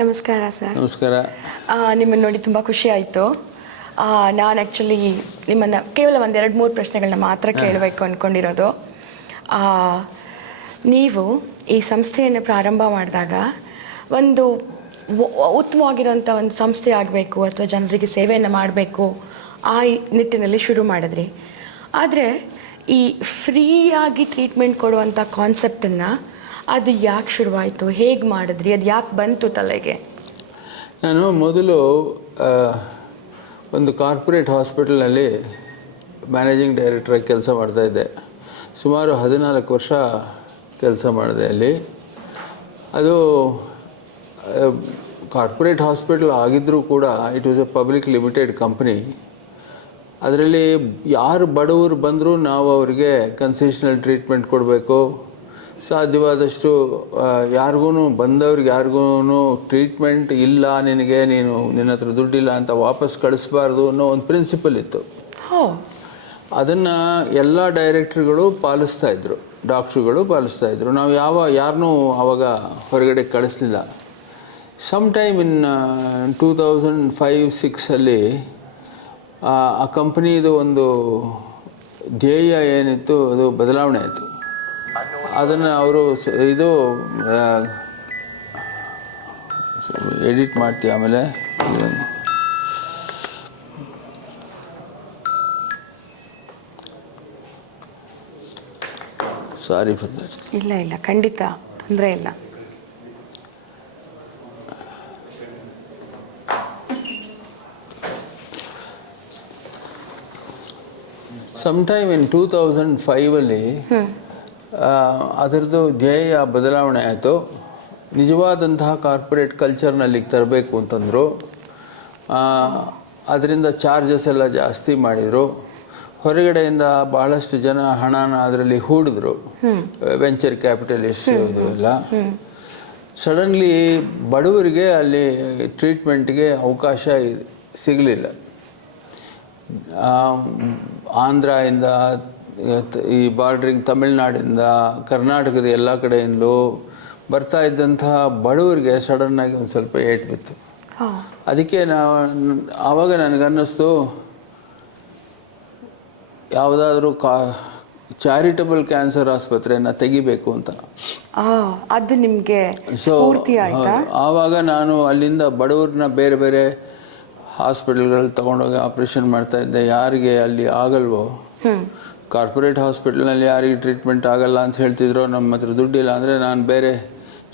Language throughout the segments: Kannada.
ನಮಸ್ಕಾರ ಸರ್. ನಮಸ್ಕಾರ. ನಿಮ್ಮನ್ನು ನೋಡಿ ತುಂಬ ಖುಷಿ ಆಯಿತು. ನಾನು ಆ್ಯಕ್ಚುಲಿ ನಿಮ್ಮನ್ನು ಕೇವಲ ಒಂದು 2-3 ಪ್ರಶ್ನೆಗಳನ್ನ ಮಾತ್ರ ಕೇಳಬೇಕು ಅಂದ್ಕೊಂಡಿರೋದು. ನೀವು ಈ ಸಂಸ್ಥೆಯನ್ನು ಪ್ರಾರಂಭ ಮಾಡಿದಾಗ ಒಂದು ಉತ್ತಮವಾಗಿರೋಂಥ ಒಂದು ಸಂಸ್ಥೆ ಆಗಬೇಕು ಅಥವಾ ಜನರಿಗೆ ಸೇವೆಯನ್ನು ಮಾಡಬೇಕು ಆ ನಿಟ್ಟಿನಲ್ಲಿ ಶುರು ಮಾಡಿದ್ರಿ. ಆದರೆ ಈ ಫ್ರೀಯಾಗಿ ಟ್ರೀಟ್ಮೆಂಟ್ ಕೊಡುವಂಥ ಕಾನ್ಸೆಪ್ಟನ್ನು ಅದು ಯಾಕೆ ಶುರುವಾಯಿತು, ಹೇಗೆ ಮಾಡಿದ್ರಿ, ಅದು ಯಾಕೆ ಬಂತು ತಲೆಗೆ? ನಾನು ಮೊದಲು ಒಂದು ಕಾರ್ಪೊರೇಟ್ ಹಾಸ್ಪಿಟಲ್ನಲ್ಲಿ ಮ್ಯಾನೇಜಿಂಗ್ ಡೈರೆಕ್ಟ್ರಾಗಿ ಕೆಲಸ ಮಾಡ್ತಾಯಿದ್ದೆ. ಸುಮಾರು 14 ವರ್ಷ ಕೆಲಸ ಮಾಡಿದೆ ಅಲ್ಲಿ. ಅದು ಕಾರ್ಪೊರೇಟ್ ಹಾಸ್ಪಿಟಲ್ ಆಗಿದ್ದರೂ ಕೂಡ it was A public limited company. ಅದರಲ್ಲಿ ಯಾರು ಬಡವರು ಬಂದರೂ ನಾವು ಅವರಿಗೆ ಕನ್ಸೆಷನಲ್ ಟ್ರೀಟ್ಮೆಂಟ್ ಕೊಡಬೇಕು. ಸಾಧ್ಯವಾದಷ್ಟು ಬಂದವ್ರಿಗೆ ಯಾರಿಗೂ ಟ್ರೀಟ್ಮೆಂಟ್ ಇಲ್ಲ, ನಿನ್ನ ಹತ್ರ ದುಡ್ಡಿಲ್ಲ ಅಂತ ವಾಪಸ್ ಕಳಿಸ್ಬಾರ್ದು ಅನ್ನೋ ಒಂದು ಪ್ರಿನ್ಸಿಪಲ್ ಇತ್ತು. ಅದನ್ನು ಎಲ್ಲ ಡೈರೆಕ್ಟ್ರುಗಳು ಪಾಲಿಸ್ತಾಯಿದ್ರು, ಡಾಕ್ಟ್ರುಗಳು ಪಾಲಿಸ್ತಾಯಿದ್ರು. ನಾವು ಯಾರನ್ನೂ ಆವಾಗ ಹೊರಗಡೆ ಕಳಿಸ್ಲಿಲ್ಲ. ಸಮ್ ಟೈಮ್ ಇನ್ 2005-06 ಆ ಕಂಪ್ನಿದು ಒಂದು ಧ್ಯೇಯ ಏನಿತ್ತು ಅದು ಬದಲಾವಣೆ ಆಯಿತು. ಅದನ್ನು ಅವರು ಎಡಿಟ್ ಮಾಡ್ತೀವಿ ಆಮೇಲೆ. Sorry for that. ಇಲ್ಲ ಖಂಡಿತ ತೊಂದರೆ ಇಲ್ಲ. ಸಮ್ಟೈಮ್ ಇನ್ 2005 ಅದರದ್ದು ಧ್ಯೇಯ ಬದಲಾವಣೆ ಆಯಿತು. ನಿಜವಾದಂತಹ ಕಾರ್ಪೊರೇಟ್ ಕಲ್ಚರ್ನಲ್ಲಿಗೆ ತರಬೇಕು ಅಂತಂದರು. ಅದರಿಂದ ಚಾರ್ಜಸ್ ಎಲ್ಲ ಜಾಸ್ತಿ ಮಾಡಿದರು. ಹೊರಗಡೆಯಿಂದ ಭಾಳಷ್ಟು ಜನ ಹಣನ ಅದರಲ್ಲಿ ಹೂಡಿದ್ರು, ವೆಂಚರ್ ಕ್ಯಾಪಿಟಲಿಸ್ಟ್ ಎಲ್ಲ. ಸಡನ್ಲಿ ಬಡವರಿಗೆ ಅಲ್ಲಿ ಟ್ರೀಟ್ಮೆಂಟ್ಗೆ ಅವಕಾಶ ಸಿಗಲಿಲ್ಲ. ಆಂಧ್ರದಿಂದ, ಈ ಬಾರ್ಡ್ರಿಂಗ್ ತಮಿಳ್ನಾಡಿಂದ, ಕರ್ನಾಟಕದ ಎಲ್ಲ ಕಡೆಯಿಂದಲೂ ಬರ್ತಾ ಇದ್ದಂತಹ ಬಡವರಿಗೆ ಸಡನ್ನಾಗಿ ಒಂದು ಸ್ವಲ್ಪ ಏಟು ಬಿತ್ತು. ಅದಕ್ಕೆ ಆವಾಗ ನನಗನ್ನಿಸ್ತು ಯಾವುದಾದ್ರೂ ಚಾರಿಟಬಲ್ ಕ್ಯಾನ್ಸರ್ ಆಸ್ಪತ್ರೆಯನ್ನು ತೆಗಿಬೇಕು ಅಂತ. ಅದು ನಿಮಗೆ ಆವಾಗ ನಾನು ಅಲ್ಲಿಂದ ಬಡವ್ರನ್ನ ಬೇರೆ ಬೇರೆ ಹಾಸ್ಪಿಟಲ್ಗಳಲ್ಲಿ ತೊಗೊಂಡೋಗಿ ಆಪ್ರೇಷನ್ ಮಾಡ್ತಾಯಿದ್ದೆ. ಯಾರಿಗೆ ಅಲ್ಲಿ ಆಗಲ್ವೋ, ಕಾರ್ಪೊರೇಟ್ ಹಾಸ್ಪಿಟಲ್ನಲ್ಲಿ ಯಾರಿಗೆ ಟ್ರೀಟ್ಮೆಂಟ್ ಆಗಲ್ಲ ಅಂತ ಹೇಳ್ತಿದ್ರು, ನಮ್ಮ ಹತ್ರ ದುಡ್ಡಿಲ್ಲ ಅಂದರೆ ನಾನು ಬೇರೆ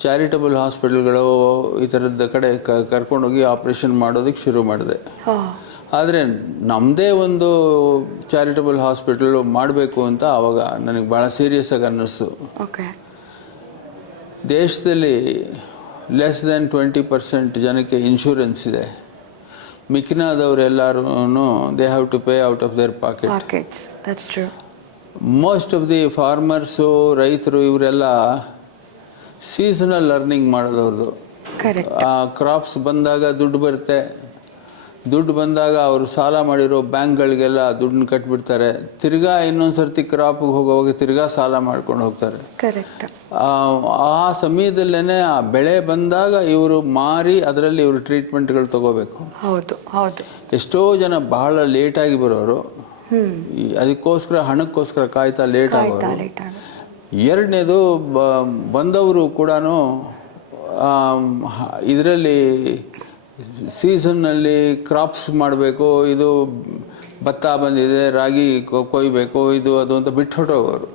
ಚಾರಿಟಬಲ್ ಹಾಸ್ಪಿಟಲ್ಗಳು ಈ ಥರದ ಕಡೆ ಕರ್ಕೊಂಡೋಗಿ ಆಪ್ರೇಷನ್ ಮಾಡೋದಕ್ಕೆ ಶುರು ಮಾಡಿದೆ. ಆದರೆ ನಮ್ಮದೇ ಒಂದು ಚಾರಿಟಬಲ್ ಹಾಸ್ಪಿಟಲ್ ಮಾಡಬೇಕು ಅಂತ ಆವಾಗ ನನಗೆ ಭಾಳ ಸೀರಿಯಸ್ಸಾಗಿ ಅನ್ನಿಸ್ತು. ದೇಶದಲ್ಲಿ ಲೆಸ್ ದೆನ್ 20% ಜನಕ್ಕೆ ಇನ್ಶೂರೆನ್ಸ್ ಇದೆ. ಮಿಕ್ಕಿನಾದವರೆಲ್ಲರೂ they have to pay out of their pockets. Most of the farmers, ರೈತರು ಇವರೆಲ್ಲ ಸೀಸನಲ್ ಅರ್ನಿಂಗ್ ಮಾಡೋದವ್ರದ್ದು. ಕ್ರಾಪ್ಸ್ ಬಂದಾಗ ದುಡ್ಡು ಬರುತ್ತೆ, ದುಡ್ಡು ಬಂದಾಗ ಅವರು ಸಾಲ ಮಾಡಿರೋ ಬ್ಯಾಂಕ್ಗಳಿಗೆಲ್ಲ ದುಡ್ಡನ್ನ ಕಟ್ಬಿಡ್ತಾರೆ. ತಿರ್ಗಾ ಇನ್ನೊಂದು ಸರ್ತಿ ಕ್ರಾಪ್ಗೆ ಹೋಗೋವಾಗ ತಿರ್ಗಾ ಸಾಲ ಮಾಡ್ಕೊಂಡು ಹೋಗ್ತಾರೆ. ಆ ಸಮಯದಲ್ಲೇ ಆ ಬೆಳೆ ಬಂದಾಗ ಇವರು ಮಾರಿ ಅದರಲ್ಲಿ ಇವರು ಟ್ರೀಟ್ಮೆಂಟ್ಗಳು ತಗೋಬೇಕು. ಎಷ್ಟೋ ಜನ ಬಹಳ ಲೇಟಾಗಿ ಬರೋರು, ಅದಕ್ಕೋಸ್ಕರ ಹಣಕ್ಕೋಸ್ಕರ ಕಾಯ್ತಾ ಲೇಟ್ ಆಗೋರು. ಎರಡನೇದು ಬಂದವರು ಕೂಡ ಇದರಲ್ಲಿ ಸೀಸನ್ನಲ್ಲಿ ಕ್ರಾಪ್ಸ್ ಮಾಡಬೇಕು, ಇದು ಭತ್ತ ಬಂದಿದೆ, ರಾಗಿ ಕೊಯ್ಬೇಕು, ಇದು ಅದು ಅಂತ ಬಿಟ್ಟು ಹೊಟ್ಟೋಗೋರು.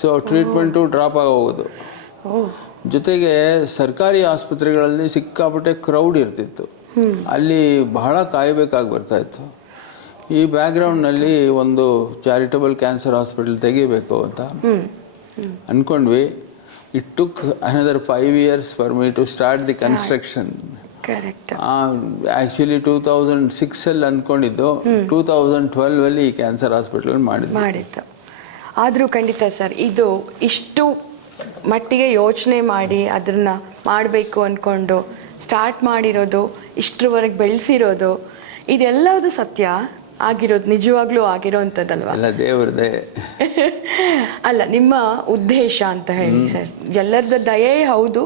ಸೊ ಟ್ರೀಟ್ಮೆಂಟು ಡ್ರಾಪ್ ಆಗೋಗೋದು. ಜೊತೆಗೆ ಸರ್ಕಾರಿ ಆಸ್ಪತ್ರೆಗಳಲ್ಲಿ ಸಿಕ್ಕಾಪಟ್ಟೆ ಕ್ರೌಡ್ ಇರ್ತಿತ್ತು, ಅಲ್ಲಿ ಬಹಳ ಕಾಯಬೇಕಾಗಿ ಬರ್ತಾಯಿತ್ತು. ಈ ಬ್ಯಾಕ್ಗ್ರೌಂಡ್ನಲ್ಲಿ ಒಂದು ಚಾರಿಟಬಲ್ ಕ್ಯಾನ್ಸರ್ ಹಾಸ್ಪಿಟಲ್ ತೆಗಿಬೇಕು ಅಂತ ಅಂದ್ಕೊಂಡ್ವಿ. It took another 5 years for me to start the construction. Actually 2006 ಅಂದ್ಕೊಂಡಿದ್ದು, 2012 ಈ ಕ್ಯಾನ್ಸರ್ ಹಾಸ್ಪಿಟಲ್ ಮಾಡಿದ್ದು. ಆದರೂ ಖಂಡಿತ ಸರ್, ಇದು ಇಷ್ಟು ಮಟ್ಟಿಗೆ ಯೋಚನೆ ಮಾಡಿ ಅದನ್ನು ಮಾಡಬೇಕು ಅಂದ್ಕೊಂಡು ಸ್ಟಾರ್ಟ್ ಮಾಡಿರೋದು, ಇಷ್ಟರವರೆಗೆ ಬೆಳೆಸಿರೋದು, ಇದೆಲ್ಲದು ಸತ್ಯ ಆಗಿರೋದು, ನಿಜವಾಗ್ಲೂ ಆಗಿರೋವಂಥದ್ದಲ್ವಾ? ಅಲ್ಲ, ದೇವ್ರದೇ ಅಲ್ಲ, ನಿಮ್ಮ ಉದ್ದೇಶ ಅಂತ ಹೇಳಿ ಸರ್. ಎಲ್ಲರದ ದಯೆ ಹೌದು,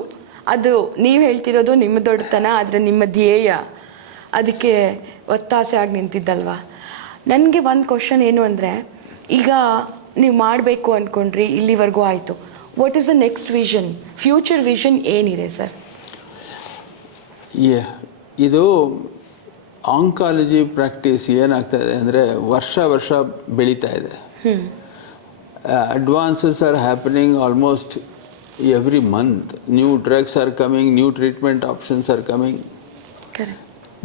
ಅದು ನೀವು ಹೇಳ್ತಿರೋದು ನಿಮ್ಮ ದೊಡ್ಡತನ, ಆದರೆ ನಿಮ್ಮ ಧ್ಯೇಯ ಅದಕ್ಕೆ ಒತ್ತಾಸೆ ಆಗಿ ನಿಂತಿದ್ದಲ್ವಾ. ನನಗೆ ಒಂದು ಕ್ವಶನ್ ಏನು ಅಂದರೆ, ಈಗ ನೀವು ಮಾಡಬೇಕು ಅಂದ್ಕೊಂಡ್ರಿ, ಇಲ್ಲಿವರೆಗೂ ಆಯಿತು, what is the next vision, future vision ಏನಿದೆ ಸರ್? ಇದು ಆಂಕಾಲಜಿ ಪ್ರಾಕ್ಟೀಸ್ ಏನಾಗ್ತಾ ಇದೆ ಅಂದರೆ ವರ್ಷ ಬೆಳೀತಾ ಇದೆ. Advances are happening almost every month. New drugs are coming, new treatment options are coming.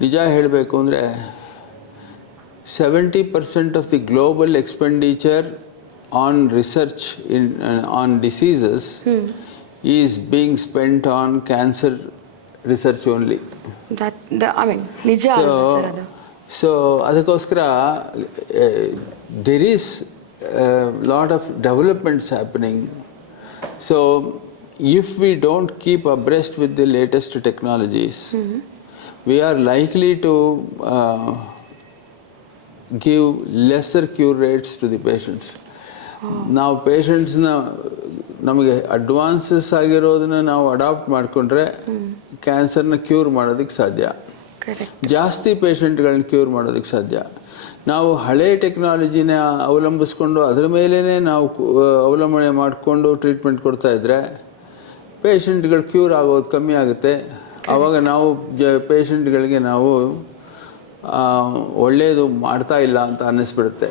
ನಿಜ ಹೇಳಬೇಕು ಅಂದರೆ 70% of the global expenditure on research on diseases is being spent on cancer research only. ನಿಜ. ಸೊ ಅದಕ್ಕೋಸ್ಕರ there is a lot of developments happening. So if we don't keep abreast with the latest technologies, we are likely to give lesser cure rates to the patients. ನಾವು ಪೇಷಂಟ್ಸ್ನ ನಮಗೆ ಅಡ್ವಾನ್ಸಸ್ ಆಗಿರೋದನ್ನ ನಾವು ಅಡಾಪ್ಟ್ ಮಾಡಿಕೊಂಡ್ರೆ ಕ್ಯಾನ್ಸರ್ನ ಕ್ಯೂರ್ ಮಾಡೋದಕ್ಕೆ ಸಾಧ್ಯ, ಜಾಸ್ತಿ ಪೇಷಂಟ್ಗಳನ್ನ ಕ್ಯೂರ್ ಮಾಡೋದಕ್ಕೆ ಸಾಧ್ಯ. ನಾವು ಹಳೆ ಟೆಕ್ನಾಲಜಿನ ಅವಲಂಬಿಸ್ಕೊಂಡು ಅದರ ಮೇಲೇ ನಾವು ಅವಲಂಬನೆ ಮಾಡಿಕೊಂಡು ಟ್ರೀಟ್ಮೆಂಟ್ ಕೊಡ್ತಾ ಇದ್ದರೆ ಪೇಷಂಟ್ಗಳು ಕ್ಯೂರ್ ಆಗೋದು ಕಮ್ಮಿ ಆಗುತ್ತೆ. ಆವಾಗ ನಾವು ಪೇಷಂಟ್ಗಳಿಗೆ ನಾವು ಒಳ್ಳೆಯದು ಮಾಡ್ತಾ ಇಲ್ಲ ಅಂತ ಅನ್ನಿಸ್ಬಿಡುತ್ತೆ,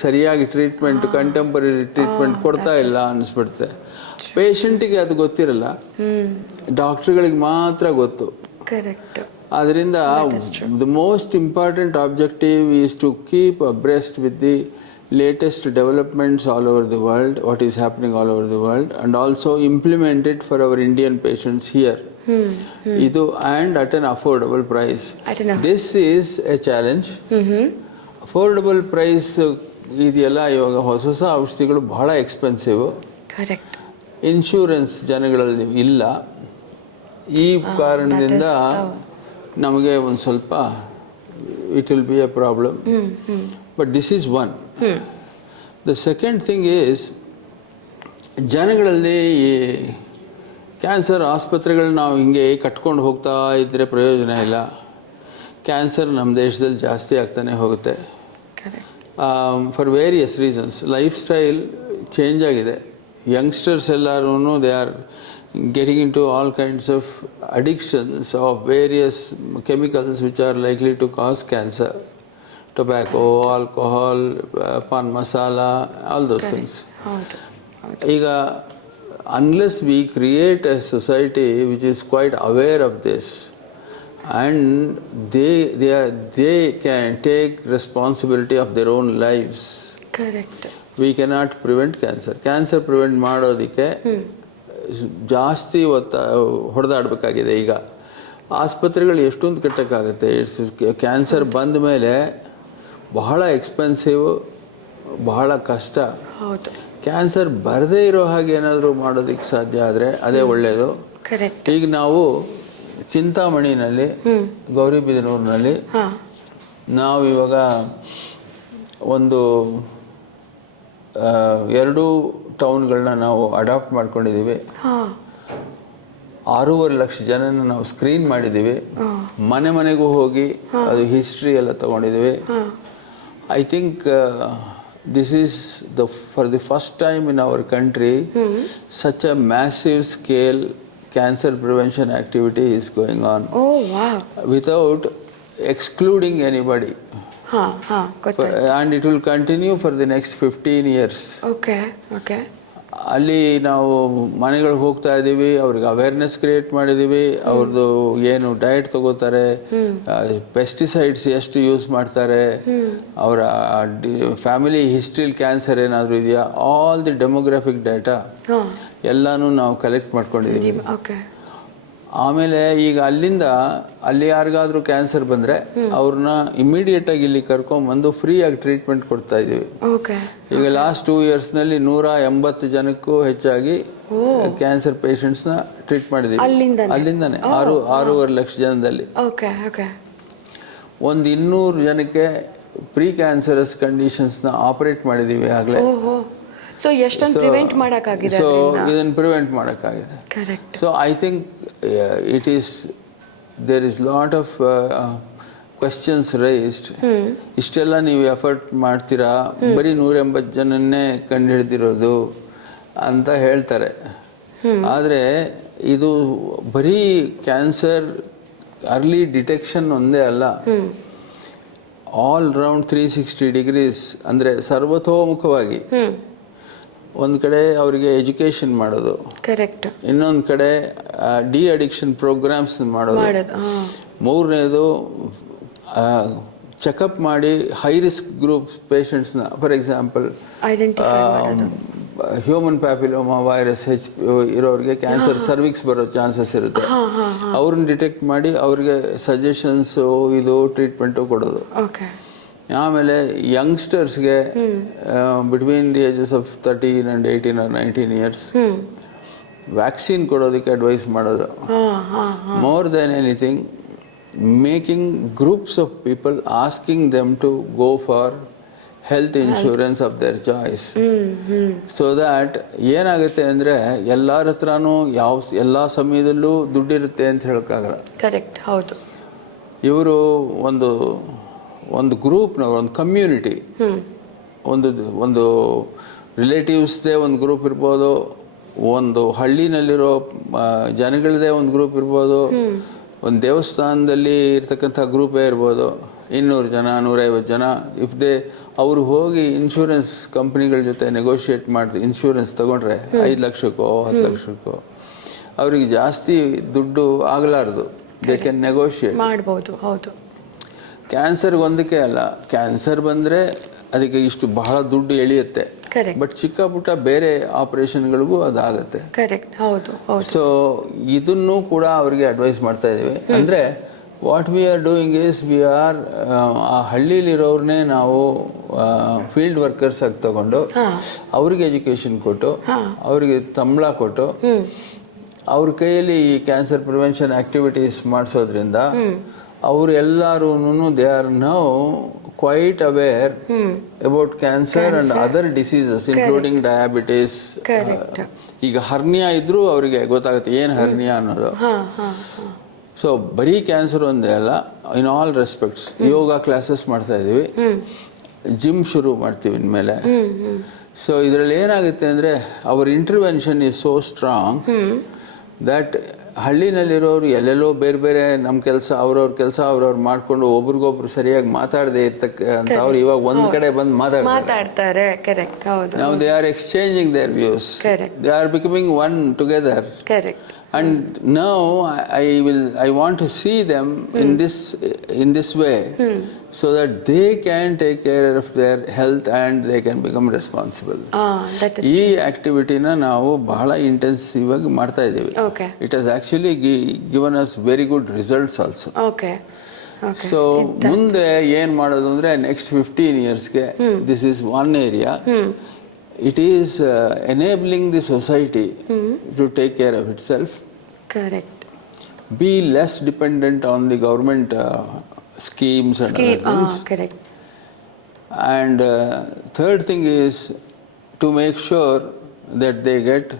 ಸರಿಯಾಗಿ ಟ್ರೀಟ್ಮೆಂಟ್, ಕಂಟೆಂಪರರಿ ಟ್ರೀಟ್ಮೆಂಟ್ ಕೊಡ್ತಾ ಇಲ್ಲ ಅನ್ನಿಸ್ಬಿಡುತ್ತೆ. ಪೇಷಂಟಿಗೆ ಅದು ಗೊತ್ತಿರಲ್ಲ, ಡಾಕ್ಟ್ರುಗಳಿಗೆ ಮಾತ್ರ ಗೊತ್ತು. ಆದ್ದರಿಂದ the most important objective is to keep abreast with the latest developments all over the world, what is happening all over the world, and also implement it for our Indian patients here. ಇದು and at an affordable price. This is a challenge. Affordable price ಇದೆಯಲ್ಲ, ಇವಾಗ ಹೊಸ ಹೊಸ ಔಷಧಿಗಳು ಬಹಳ ಎಕ್ಸ್ಪೆನ್ಸಿವ್. ಇನ್ಶೂರೆನ್ಸ್ ಜನಗಳಲ್ಲಿ ಇಲ್ಲ. ಈ ಕಾರಣದಿಂದ ನಮಗೆ ಒಂದು ಸ್ವಲ್ಪ it will B A problem. But this is one. The second thing is, ಜನಗಳಲ್ಲಿ ಈ ಕ್ಯಾನ್ಸರ್ ಆಸ್ಪತ್ರೆಗಳು ನಾವು ಹಿಂಗೆ ಕಟ್ಕೊಂಡು ಹೋಗ್ತಾ ಇದ್ದರೆ ಪ್ರಯೋಜನ ಇಲ್ಲ. ಕ್ಯಾನ್ಸರ್ ನಮ್ಮ ದೇಶದಲ್ಲಿ ಜಾಸ್ತಿ ಆಗ್ತಾನೆ ಹೋಗುತ್ತೆ. For various reasons. Life style change ಆಗಿದೆ. ಯಂಗ್ಸ್ಟರ್ಸ್ ಎಲ್ಲರೂ they are getting into all kinds of addictions of various chemicals which are likely to cause cancer. Tobacco, alcohol, paan masala, all those things. ಈಗ unless we create a society which is quite aware of this and they can take responsibility of their own lives, correct, we cannot prevent cancer. Cancer prevent ಮಾಡೋದಕ್ಕೆ ಜಾಸ್ತಿ ಹೊಡೆದಾಡಬೇಕಾಗಿದೆ. ಈಗ ಆಸ್ಪತ್ರೆಗಳು ಎಷ್ಟೊಂದು ಕಟ್ಟಕ್ಕಾಗುತ್ತೆ. ಕ್ಯಾನ್ಸರ್ ಬಂದ ಮೇಲೆ ಬಹಳ ಎಕ್ಸ್ಪೆನ್ಸಿವ್, ಬಹಳ ಕಷ್ಟ. ಕ್ಯಾನ್ಸರ್ ಬರದೇ ಇರೋ ಹಾಗೆ ಏನಾದರೂ ಮಾಡೋದಕ್ಕೆ ಸಾಧ್ಯ ಆದರೆ ಅದೇ ಒಳ್ಳೆಯದು. ಈಗ ನಾವು ಚಿಂತಾಮಣಿನಲ್ಲಿ, ಗೌರಿಬಿದನೂರಿನಲ್ಲಿ ನಾವು ಇವಾಗ ಒಂದು 2 ಟೌನ್ಗಳನ್ನ ನಾವು ಅಡಾಪ್ಟ್ ಮಾಡ್ಕೊಂಡಿದ್ದೀವಿ. 6.5 ಲಕ್ಷ ಜನನ ನಾವು ಸ್ಕ್ರೀನ್ ಮಾಡಿದ್ದೀವಿ. ಮನೆ ಮನೆಗೂ ಹೋಗಿ ಅದು ಹಿಸ್ಟ್ರಿ ಎಲ್ಲ ತಗೊಂಡಿದ್ದೀವಿ. I think this is for the first time in our country such a massive scale cancer prevention activity is going on. Oh wow. Without excluding anybody. And it will continue for the next 15 years. Okay. ಅಲ್ಲಿ ನಾವು ಮನೆಗಳಿಗೆ ಹೋಗ್ತಾ ಇದ್ದೀವಿ, ಅವ್ರಿಗೆ ಅವೇರ್ನೆಸ್ ಕ್ರಿಯೇಟ್ ಮಾಡಿದ್ದೀವಿ. ಅವ್ರದ್ದು ಏನು ಡಯಟ್ ತಗೋತಾರೆ, ಪೆಸ್ಟಿಸೈಡ್ಸ್ ಎಷ್ಟು ಯೂಸ್ ಮಾಡ್ತಾರೆ, ಅವರ ಫ್ಯಾಮಿಲಿ ಹಿಸ್ಟ್ರಿಲ್ ಕ್ಯಾನ್ಸರ್ ಏನಾದರೂ ಇದೆಯಾ, ಆಲ್ ದಿ ಡೆಮೋಗ್ರಾಫಿಕ್ ಡೇಟಾ ಎಲ್ಲನೂ ನಾವು ಕಲೆಕ್ಟ್ ಮಾಡ್ಕೊಂಡಿದ್ದೀವಿ. ಆಮೇಲೆ ಈಗ ಅಲ್ಲಿ ಯಾರಿಗಾದ್ರೂ ಕ್ಯಾನ್ಸರ್ ಬಂದರೆ ಅವ್ರನ್ನ ಇಮಿಡಿಯೇಟಾಗಿ ಇಲ್ಲಿ ಕರ್ಕೊಂಡ್ಬಂದು ಫ್ರೀಯಾಗಿ ಟ್ರೀಟ್ಮೆಂಟ್ ಕೊಡ್ತಾ ಇದ್ದೀವಿ. ಈಗ ಲಾಸ್ಟ್ 2 ಇಯರ್ಸ್ನಲ್ಲಿ 180 ಜನಕ್ಕೂ ಹೆಚ್ಚಾಗಿ ಕ್ಯಾನ್ಸರ್ ಪೇಷಂಟ್ಸ್ನ ಟ್ರೀಟ್ ಮಾಡಿದ್ದೀವಿ. ಅಲ್ಲಿಂದಾನೆ 6.5 ಲಕ್ಷ ಜನದಲ್ಲಿ ಒಂದು 200 ಜನಕ್ಕೆ ಪ್ರೀ ಕ್ಯಾನ್ಸರಸ್ ಕಂಡೀಷನ್ಸ್ನ ಆಪರೇಟ್ ಮಾಡಿದ್ದೀವಿ ಆಗಲೇ. ಸೊ ಎಷ್ಟೊಂದು ಪ್ರಿವೆಂಟ್ ಮಾಡೋಕ್ಕಾಗಿದೆ. ಸೊ ಇದನ್ನು ಪ್ರಿವೆಂಟ್ ಮಾಡೋಕ್ಕಾಗಿದೆ. Correct. So I think there is lot of questions raised. ಇಷ್ಟೆಲ್ಲ ನೀವು ಎಫರ್ಟ್ ಮಾಡ್ತೀರಾ, ಬರೀ 180 ಜನನ್ನೇ ಕಂಡುಹಿಡಿದಿರೋದು ಅಂತ ಹೇಳ್ತಾರೆ. ಆದರೆ ಇದು ಬರೀ ಕ್ಯಾನ್ಸರ್ ಅರ್ಲಿ ಡಿಟೆಕ್ಷನ್ ಒಂದೇ ಅಲ್ಲ, ಆಲ್ ರೌಂಡ್ 360 ಡಿಗ್ರೀಸ್, ಅಂದರೆ ಸರ್ವತೋಮುಖವಾಗಿ. ಒಂದು ಕಡೆ ಅವರಿಗೆ ಎಜುಕೇಷನ್ ಮಾಡೋದು, ಕರೆಕ್ಟ್, ಇನ್ನೊಂದು ಕಡೆ ಡಿ ಅಡಿಕ್ಷನ್ ಪ್ರೋಗ್ರಾಮ್ಸ್ ಮಾಡೋದು, ಮೂರನೇದು ಚೆಕಪ್ ಮಾಡಿ ಹೈ ರಿಸ್ಕ್ ಗ್ರೂಪ್ ಪೇಷಂಟ್ಸ್ನ, for example human papilloma virus ಇರೋರಿಗೆ ಕ್ಯಾನ್ಸರ್ ಸರ್ವಿಕ್ಸ್ ಬರೋ ಚಾನ್ಸಸ್ ಇರುತ್ತೆ, ಅವ್ರನ್ನ ಡಿಟೆಕ್ಟ್ ಮಾಡಿ ಅವ್ರಿಗೆ ಸಜೆಷನ್ಸು ಇದು ಟ್ರೀಟ್ಮೆಂಟು ಕೊಡೋದು. ಆಮೇಲೆ ಯಂಗ್ಸ್ಟರ್ಸ್ಗೆ between the ages of 13 and 18 or 19 years vaccine ಕೊಡೋದಕ್ಕೆ ಅಡ್ವೈಸ್ ಮಾಡೋದು. More than anything, making groups of people, asking them to go for health insurance of their choice. So that ಏನಾಗುತ್ತೆ ಅಂದರೆ ಎಲ್ಲರ ಹತ್ರನೂ ಎಲ್ಲ ಸಮಯದಲ್ಲೂ ದುಡ್ಡಿರುತ್ತೆ ಅಂತ ಹೇಳೋಕ್ಕಾಗಲ್ಲ. ಕರೆಕ್ಟ್, ಹೌದು. ಇವರು ಒಂದು ಗ್ರೂಪ್ನವ್ರು, ಒಂದು ಕಮ್ಯುನಿಟಿ, ಒಂದು ರಿಲೇಟಿವ್ಸ್ದೇ ಒಂದು ಗ್ರೂಪ್ ಇರ್ಬೋದು, ಒಂದು ಹಳ್ಳಿನಲ್ಲಿರೋ ಜನಗಳದೇ ಒಂದು ಗ್ರೂಪ್ ಇರ್ಬೋದು, ಒಂದು ದೇವಸ್ಥಾನದಲ್ಲಿ ಇರ್ತಕ್ಕಂಥ ಗ್ರೂಪೇ ಇರ್ಬೋದು, 200 ಜನ 150 ಜನ. ಅವರು ಹೋಗಿ ಇನ್ಶೂರೆನ್ಸ್ ಕಂಪ್ನಿಗಳ ಜೊತೆ ನೆಗೋಷಿಯೇಟ್ ಮಾಡಿ ಇನ್ಶೂರೆನ್ಸ್ ತಗೊಂಡ್ರೆ 5 ಲಕ್ಷಕ್ಕೋ 10 ಲಕ್ಷಕ್ಕೋ ಅವ್ರಿಗೆ ಜಾಸ್ತಿ ದುಡ್ಡು ಆಗಲಾರದು. ದೇ ಕ್ಯಾನ್ ನೆಗೋಷಿಯೇಟ್ ಮಾಡ್ಬೋದು. ಹೌದು. ಕ್ಯಾನ್ಸರ್ಗೆ ಒಂದಕ್ಕೆ ಅಲ್ಲ, ಕ್ಯಾನ್ಸರ್ ಬಂದರೆ ಅದಕ್ಕೆ ಇಷ್ಟು ಬಹಳ ದುಡ್ಡು ಎಳೆಯುತ್ತೆ. ಬಟ್ ಚಿಕ್ಕ ಪುಟ್ಟ ಬೇರೆ ಆಪರೇಷನ್ಗಳಿಗೂ ಅದಾಗುತ್ತೆ. ಕರೆಕ್ಟ್, ಹೌದು. ಸೊ ಇದನ್ನು ಕೂಡ ಅವರಿಗೆ ಅಡ್ವೈಸ್ ಮಾಡ್ತಾ ಇದ್ದೀವಿ. ಅಂದರೆ what we are doing is we are ಆ ಹಳ್ಳಿಲಿರೋರನ್ನೇ ನಾವು ಫೀಲ್ಡ್ ವರ್ಕರ್ಸ್ ಆಗಿ ತಗೊಂಡು ಅವ್ರಿಗೆ ಎಜುಕೇಷನ್ ಕೊಟ್ಟು ಅವ್ರಿಗೆ ಸಂಬಳ ಕೊಟ್ಟು ಅವ್ರ ಕೈಯಲ್ಲಿ ಈ ಕ್ಯಾನ್ಸರ್ ಪ್ರಿವೆನ್ಷನ್ ಆಕ್ಟಿವಿಟೀಸ್ ಮಾಡಿಸೋದ್ರಿಂದ ಅವರು ಎಲ್ಲರೂ they are now quite aware about cancer and other diseases including diabetes. ಈಗ ಹರ್ನಿಯಾ ಇದ್ರೂ ಅವರಿಗೆ ಗೊತ್ತಾಗುತ್ತೆ ಏನು ಹರ್ನಿಯಾ ಅನ್ನೋದು. ಸೊ ಬರೀ ಕ್ಯಾನ್ಸರ್ ಒಂದೇ ಅಲ್ಲ, in all respects. Yoga classes ಮಾಡ್ತಾ ಇದ್ದೀವಿ, ಜಿಮ್ ಶುರು ಮಾಡ್ತೀವಿ ಇನ್ಮೇಲೆ. ಸೊ ಇದರಲ್ಲಿ ಏನಾಗುತ್ತೆ ಅಂದರೆ our intervention is so strong that ಹಳ್ಳಿನಲ್ಲಿರೋರು ಎಲ್ಲೆಲ್ಲೋ ಬೇರೆ ಬೇರೆ ನಮ್ಮ ಕೆಲಸ ಅವ್ರವ್ರ ಮಾಡ್ಕೊಂಡು ಒಬ್ರಿಗೊಬ್ರು ಸರಿಯಾಗಿ ಮಾತಾಡದೆ ಇರ್ತಕ್ಕಂಥ ಅವ್ರು ಇವಾಗ ಒಂದ್ ಕಡೆ ಬಂದು ಮಾತಾಡ್ತಾರೆ. ನಾವು they are exchanging their views, they are becoming one together. And now I want to see them in this way, so that they can take care of their health and they can become responsible. ಈ ಆಕ್ಟಿವಿಟಿನ ನಾವು ಬಹಳ ಇಂಟೆನ್ಸಿವ್ ಆಗಿ ಮಾಡ್ತಾ ಇದ್ದೀವಿ. It has actually given us very good results also. So ಮುಂದೆ ಏನು ಮಾಡೋದು ಅಂದರೆ next 15 yearsಗೆ this is one area. It is enabling the society to take care of itself. Correct. Be less dependent on the government schemes and other things. Correct. And third thing is to make sure that they get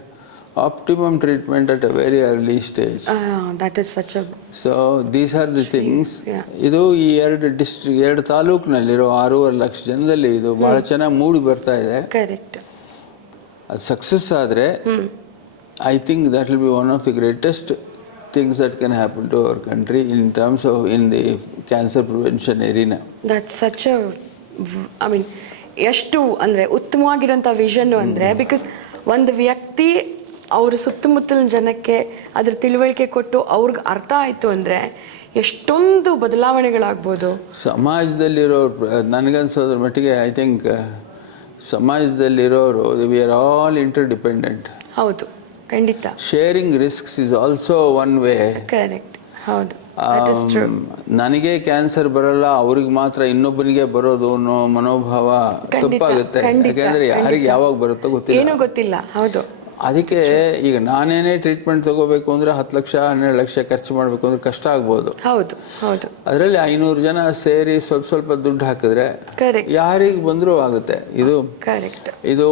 optimum treatment at a very early stage. That is such a... So these are the things. ಇದು ಈ 2 ತಾಲೂಕಿನಲ್ಲಿರೋ 6.5 ಲಕ್ಷ ಜನದಲ್ಲಿ ಇದು ಬಹಳ ಚೆನ್ನಾಗಿ ಮೂಡಿ ಬರ್ತಾ ಇದೆ. ಕರೆಕ್ಟ್. ಅದು ಸಕ್ಸಸ್ ಆದರೆ I think that will be one of the greatest things that can happen to our country in terms of in the cancer prevention arena. That's such a, I mean, ಎಷ್ಟು ಅಂದರೆ ಉತ್ತಮವಾಗಿರೋಂಥ ವಿಷನ್ನು ಅಂದರೆ, ಬಿಕಾಸ್ ಒಂದು ವ್ಯಕ್ತಿ ಅವ್ರ ಸುತ್ತಮುತ್ತಲಿನ ಜನಕ್ಕೆ ಅದ್ರ ತಿಳುವಳಿಕೆ ಕೊಟ್ಟು ಅವ್ರಿಗೆ ಅರ್ಥ ಆಯಿತು ಅಂದರೆ ಎಷ್ಟೊಂದು ಬದಲಾವಣೆಗಳಾಗ್ಬೋದು ಸಮಾಜದಲ್ಲಿರೋರು. ನನಗನ್ಸೋದ್ರ ಮಟ್ಟಿಗೆ ಐ ಥಿಂಕ್ ಸಮಾಜದಲ್ಲಿರೋರು ವಿ ಆರ್ ಆಲ್ ಇಂಟರ್ಡಿಪೆಂಡೆಂಟ್. ಹೌದು, ಖಂಡಿತ. Sharing risks is also one way. Correct, ಹೌದು. ನನಗೆ ಕ್ಯಾನ್ಸರ್ ಬರಲ್ಲ, ಅವ್ರಿಗೆ ಮಾತ್ರ ಇನ್ನೊಬ್ಬನಿಗೆ ಬರೋದು ಅನ್ನೋ ಮನೋಭಾವ ತಪ್ಪಾಗುತ್ತೆ. ಯಾಕೆಂದ್ರೆ ಯಾರಿಗೆ ಯಾವಾಗ ಬರುತ್ತೋ ಗೊತ್ತಿಲ್ಲ. ಹೌದು. ಅದಕ್ಕೆ ಈಗ ನಾನೇನೇ ಟ್ರೀಟ್ಮೆಂಟ್ ತಗೋಬೇಕು ಅಂದರೆ 10 ಲಕ್ಷ 12 ಲಕ್ಷ ಖರ್ಚು ಮಾಡಬೇಕು ಅಂದ್ರೆ ಕಷ್ಟ ಆಗ್ಬೋದು. ಹೌದು ಹೌದು. ಅದರಲ್ಲಿ 500 ಜನ ಸೇರಿ ಸ್ವಲ್ಪ ಸ್ವಲ್ಪ ದುಡ್ಡು ಹಾಕಿದ್ರೆ ಕರೆಕ್ಟ್ ಯಾರಿಗೆ ಬಂದರೂ ಆಗುತ್ತೆ. ಇದು ಕರೆಕ್ಟ್. ಇದು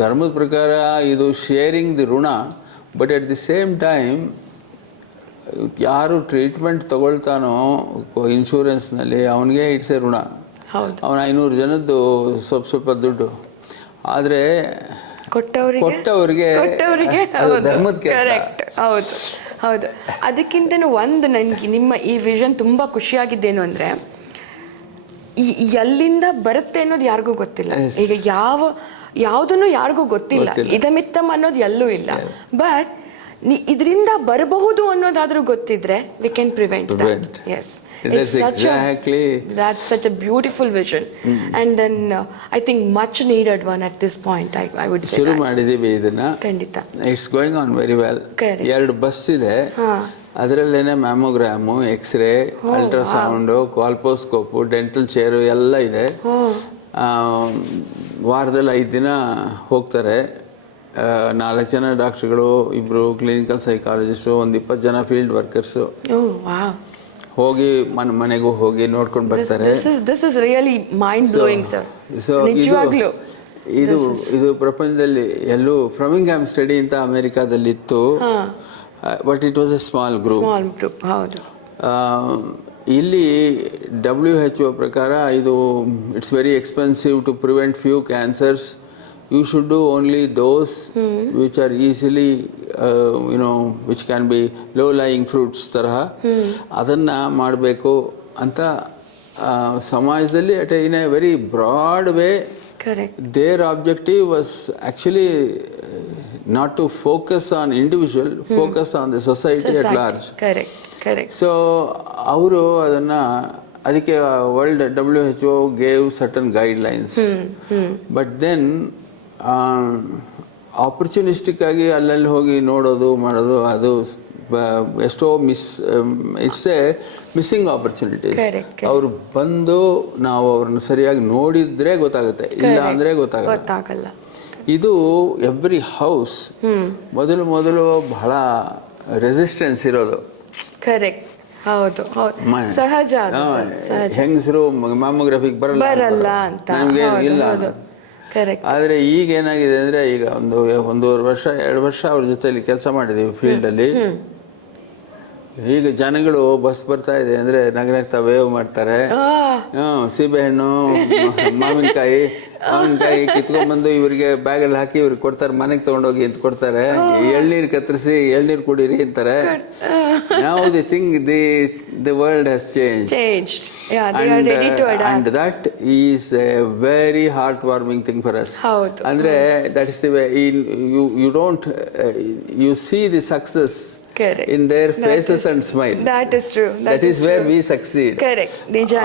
ಧರ್ಮದ ಪ್ರಕಾರ ಇದು ಶೇರಿಂಗ್ ದಿ ಋಣ. But at the same time ಯಾರು ಟ್ರೀಟ್ಮೆಂಟ್ ತಗೊಳ್ತಾನೋ ಇನ್ಶೂರೆನ್ಸ್ನಲ್ಲಿ ಅವನಿಗೆ ಇಟ್ಸೆ ಋಣ. ಹೌದು. ಅವನ 500 ಜನದ್ದು ಸ್ವಲ್ಪ ಸ್ವಲ್ಪ ದುಡ್ಡು. ಆದರೆ ಕೊಟ್ಟವರಿಗೆ ಧರ್ಮದ ಕೆಲಸ. ಕರೆಕ್ಟ್. ಹೌದು ಹೌದು. ಅದಕ್ಕಿಂತನೂ ಒಂದು ನನಗೆ ನಿಮ್ಮ ಈ ವಿಷನ್ ತುಂಬ ಖುಷಿಯಾಗಿದ್ದೇನು ಅಂದರೆ ಎಲ್ಲಿಂದ ಬರುತ್ತೆ ಅನ್ನೋದು ಯಾರಿಗೂ ಗೊತ್ತಿಲ್ಲ. ಈಗ ಯಾವುದನ್ನು ಯಾರಿಗೂ ಗೊತ್ತಿಲ್ಲ. ಇದಮಿತ್ತಮ್ ಅನ್ನೋದು ಎಲ್ಲೂ ಇಲ್ಲ. ಬಟ್ ಇದರಿಂದ ಬರಬಹುದು ಅನ್ನೋದಾದ್ರೂ ಗೊತ್ತಿದ್ರೆ we can prevent that. Yes, that's such a beautiful vision. And then I think much needed one at this point. I would say ಶುರು ಮಾಡಿದೀವಿ ಇದನ್ನ. ಖಂಡಿತ. It's going on very well. 2 bus ಇದೆ. ಅದರಲ್ಲೇನೆ ಮ್ಯಾಮೋಗ್ರಾಮು, ಎಕ್ಸ್ರೇ, ಅಲ್ಟ್ರಾಸೌಂಡು, ಕಾಲ್ಪೋಸ್ಕೋಪು, ಡೆಂಟಲ್ ಚೇರು ಎಲ್ಲ ಇದೆ. ವಾರದಲ್ಲಿ 5 ದಿನ ಹೋಗ್ತಾರೆ. 4 ಜನ ಡಾಕ್ಟ್ರುಗಳು, 2 ಕ್ಲಿನಿಕಲ್ ಸೈಕಾಲಜಿಸ್ಟು, ಒಂದು 20 ಜನ ಫೀಲ್ಡ್ ವರ್ಕರ್ಸು ಹೋಗಿ ಮನೆಗೂ ಹೋಗಿ ನೋಡ್ಕೊಂಡು ಬರ್ತಾರೆ. This is really mind blowing, sir. So ಇದು ಪ್ರಪಂಚದಲ್ಲಿ ಎಲ್ಲೂ ಫ್ರಮಿಂಗ್ಹ್ಯಾಮ್ ಸ್ಟಡಿ ಅಂತ ಅಮೆರಿಕಾದಲ್ಲಿ ಇತ್ತು. But it was a small group. ಹೌದು. ಇಲ್ಲಿ WHO ಪ್ರಕಾರ ಇದು it's very expensive to prevent few cancers. You should do only those which are easily, which can be low-lying fruits ತರಹ ಅದನ್ನು ಮಾಡಬೇಕು ಅಂತ ಸಮಾಜದಲ್ಲಿ in a very broad way. Correct. Their objective was actually not to focus on individual, focus on the society at large. Correct. So ಅವರು ಅದಕ್ಕೆ world WHO gave certain guidelines. But then opportunistic ಆಗಿ ಅಲ್ಲಲ್ಲಿ ಹೋಗಿ ನೋಡೋದು ಮಾಡೋದು ಅದು ಎಷ್ಟೋ ಇಟ್ಸ್ ಎ ಮಿಸ್ಸಿಂಗ್ ಆಪರ್ಚುನಿಟೀಸ್. ಅವರು ಬಂದು ನಾವು ಅವ್ರನ್ನ ಸರಿಯಾಗಿ ನೋಡಿದ್ರೆ ಗೊತ್ತಾಗುತ್ತೆ, ಇಲ್ಲ ಅಂದರೆ ಗೊತ್ತಾಗಲ್ಲ. ಇದು ಎವ್ರಿ ಹೌಸ್ ಮೊದಲು ಬಹಳ ರೆಸಿಸ್ಟೆನ್ಸ್ ಇರೋದು. ಕರೆಕ್ಟ್. ಹೌದು ಸಹಜ. ಹೆಂಗಸರು ಮ್ಯಾಮೋಗ್ರಫಿಗೆ ಬರಲ್ಲ ಅಂತ ನಮಗೆ ಇಲ್ಲ. ಆದರೆ ಈಗ ಏನಾಗಿದೆ ಅಂದರೆ ಈಗ 1.5 ವರ್ಷ 2 ವರ್ಷ ಅವ್ರ ಜೊತೆಲಿ ಕೆಲಸ ಮಾಡಿದ್ದೀವಿ ಫೀಲ್ಡಲ್ಲಿ. ಈಗ ಜನಗಳು ಬಸ್ ಬರ್ತಾ ಇದೆ ಅಂದರೆ ನಗನಗ್ತಾ ವೇವ್ ಮಾಡ್ತಾರೆ. ಸೀಬೆಹಣ್ಣು, ಮಾವಿನಕಾಯಿ ಕಿತ್ಕೊಂಡ್ಬಂದು ಇವರಿಗೆ ಬ್ಯಾಗಲ್ಲಿ ಹಾಕಿ ಇವ್ರಿಗೆ ಕೊಡ್ತಾರೆ. ಮನೆಗೆ ತೊಗೊಂಡೋಗಿ ಅಂತ ಕೊಡ್ತಾರೆ. ಎಳ್ನೀರು ಕತ್ತರಿಸಿ ಎಳ್ನೀರು ಕುಡೀರಿ ಅಂತಾರೆ. Now they think the world has changed. Yeah, they are ready to adapt. And that is a very heartwarming thing for us. Andre that is the way you don't you see the success in their faces and smile. That is true. That is where we succeed. Correct. Nija.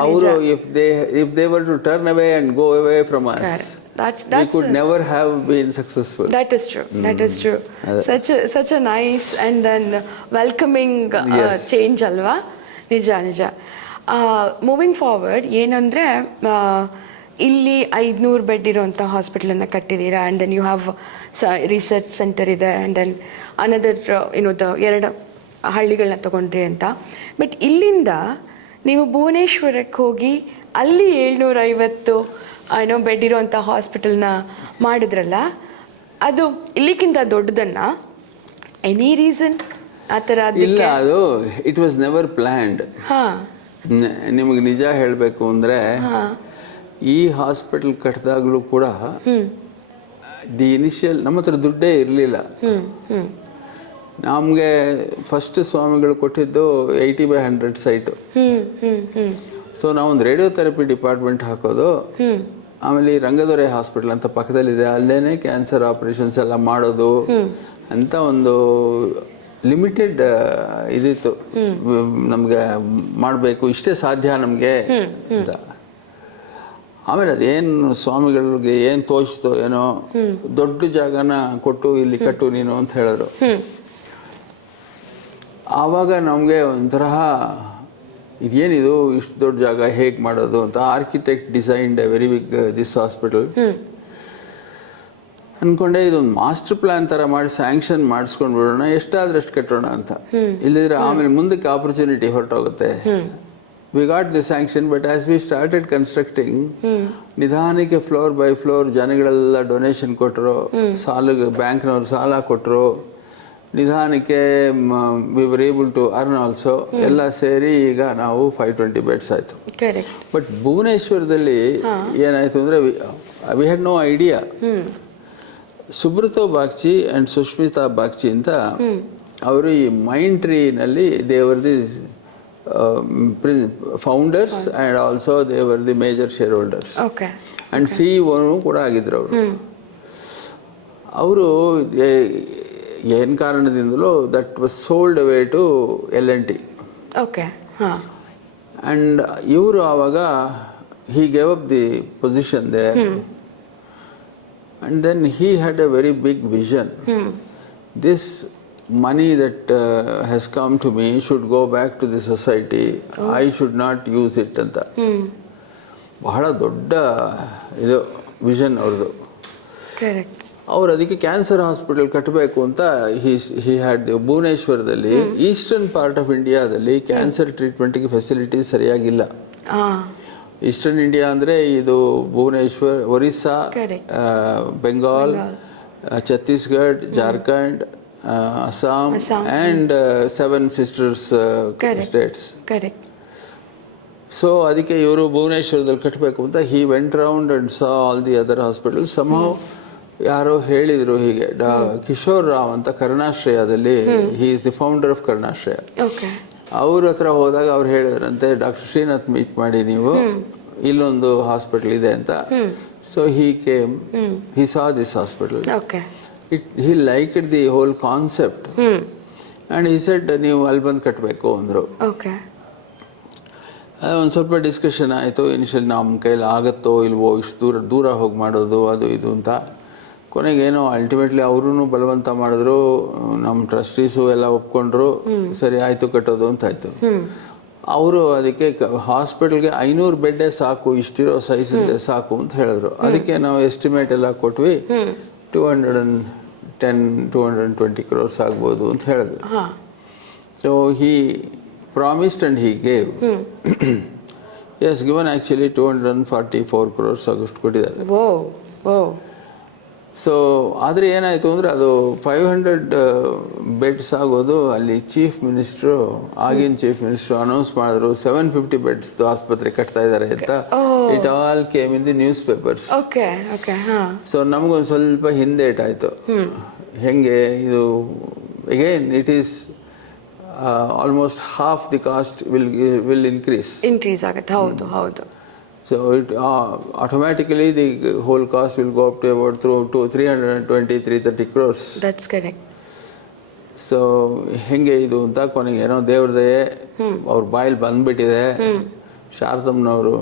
If they were to turn away and go away from us, we could never have been successful. That is true. That is true. Such a nice and then welcoming change alva. Nija. Moving forward ಏನಂದರೆ ಇಲ್ಲಿ 500 ಬೆಡ್ ಇರೋಂಥ ಹಾಸ್ಪಿಟಲನ್ನು ಕಟ್ಟಿದ್ದೀರಾ. And then you have research centre ಇದೆ. ಆ್ಯಂಡ್ ದೆನ್ ಅನದರ್ 2 ಹಳ್ಳಿಗಳನ್ನ ತೊಗೊಂಡ್ರಿ ಅಂತ. ಬಟ್ ಇಲ್ಲಿಂದ ನೀವು ಭುವನೇಶ್ವರಕ್ಕೆ ಹೋಗಿ ಅಲ್ಲಿ 750 ಬೆಡ್ ಇರೋಂಥ ಹಾಸ್ಪಿಟಲ್ನ ಮಾಡಿದ್ರಲ್ಲ, ಅದು ಇಲ್ಲಿಗಿಂತ ದೊಡ್ಡದನ್ನ ಎನಿ ರೀಸನ್ ಆ ಥರ? ಇಲ್ಲ, ಅದು ಇಟ್ ವಾಸ್ ನೆವರ್ ಪ್ಲ್ಯಾನ್ಡ್. ನಿಮಗೆ ನಿಜ ಹೇಳಬೇಕು ಅಂದರೆ ಈ ಹಾಸ್ಪಿಟಲ್ ಕಟ್ಟಿದಾಗಲೂ ಕೂಡ ದಿ ಇನಿಷಿಯಲ್ ನಮ್ಮ ಹತ್ರ ದುಡ್ಡೇ ಇರಲಿಲ್ಲ. ನಮಗೆ ಫಸ್ಟ್ ಸ್ವಾಮಿಗಳು ಕೊಟ್ಟಿದ್ದು 80/100 ಸೈಟು. ಸೊ ನಾವೊಂದು ರೇಡಿಯೋಥೆರಪಿ ಡಿಪಾರ್ಟ್ಮೆಂಟ್ ಹಾಕೋದು. ಆಮೇಲೆ ಈ ರಂಗದೊರೆ ಹಾಸ್ಪಿಟಲ್ ಅಂತ ಪಕ್ಕದಲ್ಲಿದೆ, ಅಲ್ಲೇನೆ ಕ್ಯಾನ್ಸರ್ ಆಪರೇಷನ್ಸ್ ಎಲ್ಲ ಮಾಡೋದು ಅಂತ ಒಂದು ಲಿಮಿಟೆಡ್ ಇದಿತ್ತು. ನಮಗೆ ಮಾಡಬೇಕು, ಇಷ್ಟೇ ಸಾಧ್ಯ ನಮಗೆ ಅಂತ. ಆಮೇಲೆ ಅದೇನು ಸ್ವಾಮಿಗಳಿಗೆ ಏನು ತೋಚಿಸ್ತೋ ಏನೋ, ದೊಡ್ಡ ಜಾಗನ ಕೊಟ್ಟು ಇಲ್ಲಿ ಕಟ್ಟು ನೀನು ಅಂತ ಹೇಳಿದ್ರು. ಆವಾಗ ನಮಗೆ ಒಂಥರ ಇದೇನಿದು ಇಷ್ಟು ದೊಡ್ಡ ಜಾಗ ಹೇಗೆ ಮಾಡೋದು ಅಂತ. Architect designed a very big this hospital. ಅಂದ್ಕೊಂಡೆ ಇದೊಂದು ಮಾಸ್ಟರ್ ಪ್ಲಾನ್ ಥರ ಮಾಡಿ ಸ್ಯಾಂಕ್ಷನ್ ಮಾಡಿಸ್ಕೊಂಡು ಬಿಡೋಣ, ಎಷ್ಟಾದ್ರಷ್ಟು ಕಟ್ಟೋಣ ಅಂತ. ಇಲ್ಲದಿದ್ರೆ ಆಮೇಲೆ ಮುಂದಕ್ಕೆ ಆಪರ್ಚುನಿಟಿ ಹೊರಟೋಗುತ್ತೆ. We got the sanction, but as we started constructing, ನಿಧಾನಕ್ಕೆ ಫ್ಲೋರ್ ಬೈ ಫ್ಲೋರ್ ಜನಗಳೆಲ್ಲ ಡೊನೇಷನ್ ಕೊಟ್ಟರು, ಬ್ಯಾಂಕ್ನವ್ರು ಸಾಲ ಕೊಟ್ಟರು, ನಿಧಾನಕ್ಕೆ we were able to earn also. ಎಲ್ಲ ಸೇರಿ ಈಗ ನಾವು 520 ಬೆಡ್ಸ್ ಆಯಿತು. ಬಟ್ ಭುವನೇಶ್ವರದಲ್ಲಿ ಏನಾಯಿತು ಅಂದರೆ we had no idea. Subroto Bagchi and Sushmita Bagchi ಅಂತ ಅವರು ಈ ಮೈಂಡ್ ಟ್ರೀನಲ್ಲಿ they were the founders and also they were the major shareholders and CEO ಕೂಡ ಆಗಿದ್ರು ಅವರು ಏನು ಕಾರಣದಿಂದಲೂ that was sold away to L&T. And ಇವರು ಆವಾಗ he gave up the position there. And then he had a very big vision. This money that has come to me should go back to the society. I should not use it ಅಂತ ಬಹಳ ದೊಡ್ಡ ಇದು ವಿಷನ್ ಅವ್ರದ್ದು. ಅವ್ರು ಅದಕ್ಕೆ ಕ್ಯಾನ್ಸರ್ ಹಾಸ್ಪಿಟಲ್ ಕಟ್ಟಬೇಕು ಅಂತ ಹಿ ಹ್ಯಾಡ್ ಭುವನೇಶ್ವರದಲ್ಲಿ ಈಸ್ಟರ್ನ್ ಪಾರ್ಟ್ ಆಫ್ ಇಂಡಿಯಾದಲ್ಲಿ ಕ್ಯಾನ್ಸರ್ ಟ್ರೀಟ್ಮೆಂಟ್ಗೆ ಫೆಸಿಲಿಟೀಸ್ ಸರಿಯಾಗಿಲ್ಲ. ಈಸ್ಟರ್ನ್ ಇಂಡಿಯಾ ಅಂದರೆ ಇದು Bhubaneswar, Orissa, Bengal, Chhattisgarh, Jharkhand, Assam and 7 sisters states. So ಅದಕ್ಕೆ ಇವರು ಭುವನೇಶ್ವರದಲ್ಲಿ ಕಟ್ಟಬೇಕು ಅಂತ he went round and saw all the other hospitals. Somehow ಯಾರೋ ಹೇಳಿದರು ಹೀಗೆ, ಕಿಶೋರ್ ರಾವ್ ಅಂತ ಕರುಣಾಶ್ರಯದಲ್ಲಿ, he is the founder of Karunashraya. ಅವ್ರ ಹತ್ರ ಹೋದಾಗ ಅವ್ರು ಹೇಳಿದ್ರಂತೆ, ಡಾಕ್ಟರ್ ಶ್ರೀನಾಥ್ ಮೀಟ್ ಮಾಡಿ ನೀವು, ಇಲ್ಲೊಂದು ಹಾಸ್ಪಿಟಲ್ ಇದೆ ಅಂತ. So he came, he saw this hospital, he liked the whole concept and he said ನೀವು ಅಲ್ಲಿ ಬಂದು ಕಟ್ಟಬೇಕು ಅಂದರು. ಒಂದು ಸ್ವಲ್ಪ ಡಿಸ್ಕಷನ್ ಆಯಿತು. ಇನಿಷಿಯಲ್ ನಮ್ಮ ಕೈಲಿ ಆಗುತ್ತೋ ಇಲ್ವೋ, ಇಷ್ಟು ದೂರ ಹೋಗಿ ಮಾಡೋದು ಅದು ಇದು ಅಂತ. ಕೊನೆಗೇನೋ ಅಲ್ಟಿಮೇಟ್ಲಿ ಅವ್ರೂ ಬಲವಂತ ಮಾಡಿದ್ರು, ನಮ್ಮ ಟ್ರಸ್ಟೀಸು ಎಲ್ಲ ಒಪ್ಕೊಂಡ್ರು, ಸರಿ ಆಯಿತು ಕಟ್ಟೋದು ಅಂತ ಆಯಿತು. ಅವರು ಅದಕ್ಕೆ ಹಾಸ್ಪಿಟಲ್ಗೆ 500 ಬೆಡ್ಡೇ ಸಾಕು, ಇಷ್ಟಿರೋ ಸೈಜ್ ಸಾಕು ಅಂತ ಹೇಳಿದ್ರು. ಅದಕ್ಕೆ ನಾವು ಎಸ್ಟಿಮೇಟ್ ಎಲ್ಲ ಕೊಟ್ವಿ, 210-220 crores ಆಗ್ಬೋದು ಅಂತ ಹೇಳಿದ್ರು. So he promised and he gave. Yes given actually 244 crores ಆಗೋಷ್ಟು ಕೊಟ್ಟಿದ್ದಾರೆ. ಸೊ ಆದರೆ ಏನಾಯಿತು ಅಂದರೆ ಅದು 500 ಬೆಡ್ಸ್ ಆಗೋದು ಅಲ್ಲಿ ಚೀಫ್ ಮಿನಿಸ್ಟ್ರು, ಆಗಿನ ಚೀಫ್ ಮಿನಿಸ್ಟ್ರು ಅನೌನ್ಸ್ ಮಾಡಿದ್ರು 750 ಬೆಡ್ಸ್ ಆಸ್ಪತ್ರೆ ಕಟ್ತಾ ಇದ್ದಾರೆ ಅಂತ. It all came in the news papers. So ನಮಗೊಂದು ಸ್ವಲ್ಪ ಹಿಂದೇಟಾಯಿತು. ಹೆಂಗೆ ಇದು again it is almost half the cost will increase ಆಗುತ್ತೆ. ಹೌದು. So it automatically the whole cost will go up to about 320-330 crores. That's correct. So ಹೆಂಗೆ ಇದು ಅಂತ ಕೊನೆಗೆ ಏನೋ ದೇವ್ರದೇ ಅವ್ರ ಬಾಯಲ್ಲಿ ಬಂದ್ಬಿಟ್ಟಿದೆ. ಶಾರದಮ್ಮನವರು,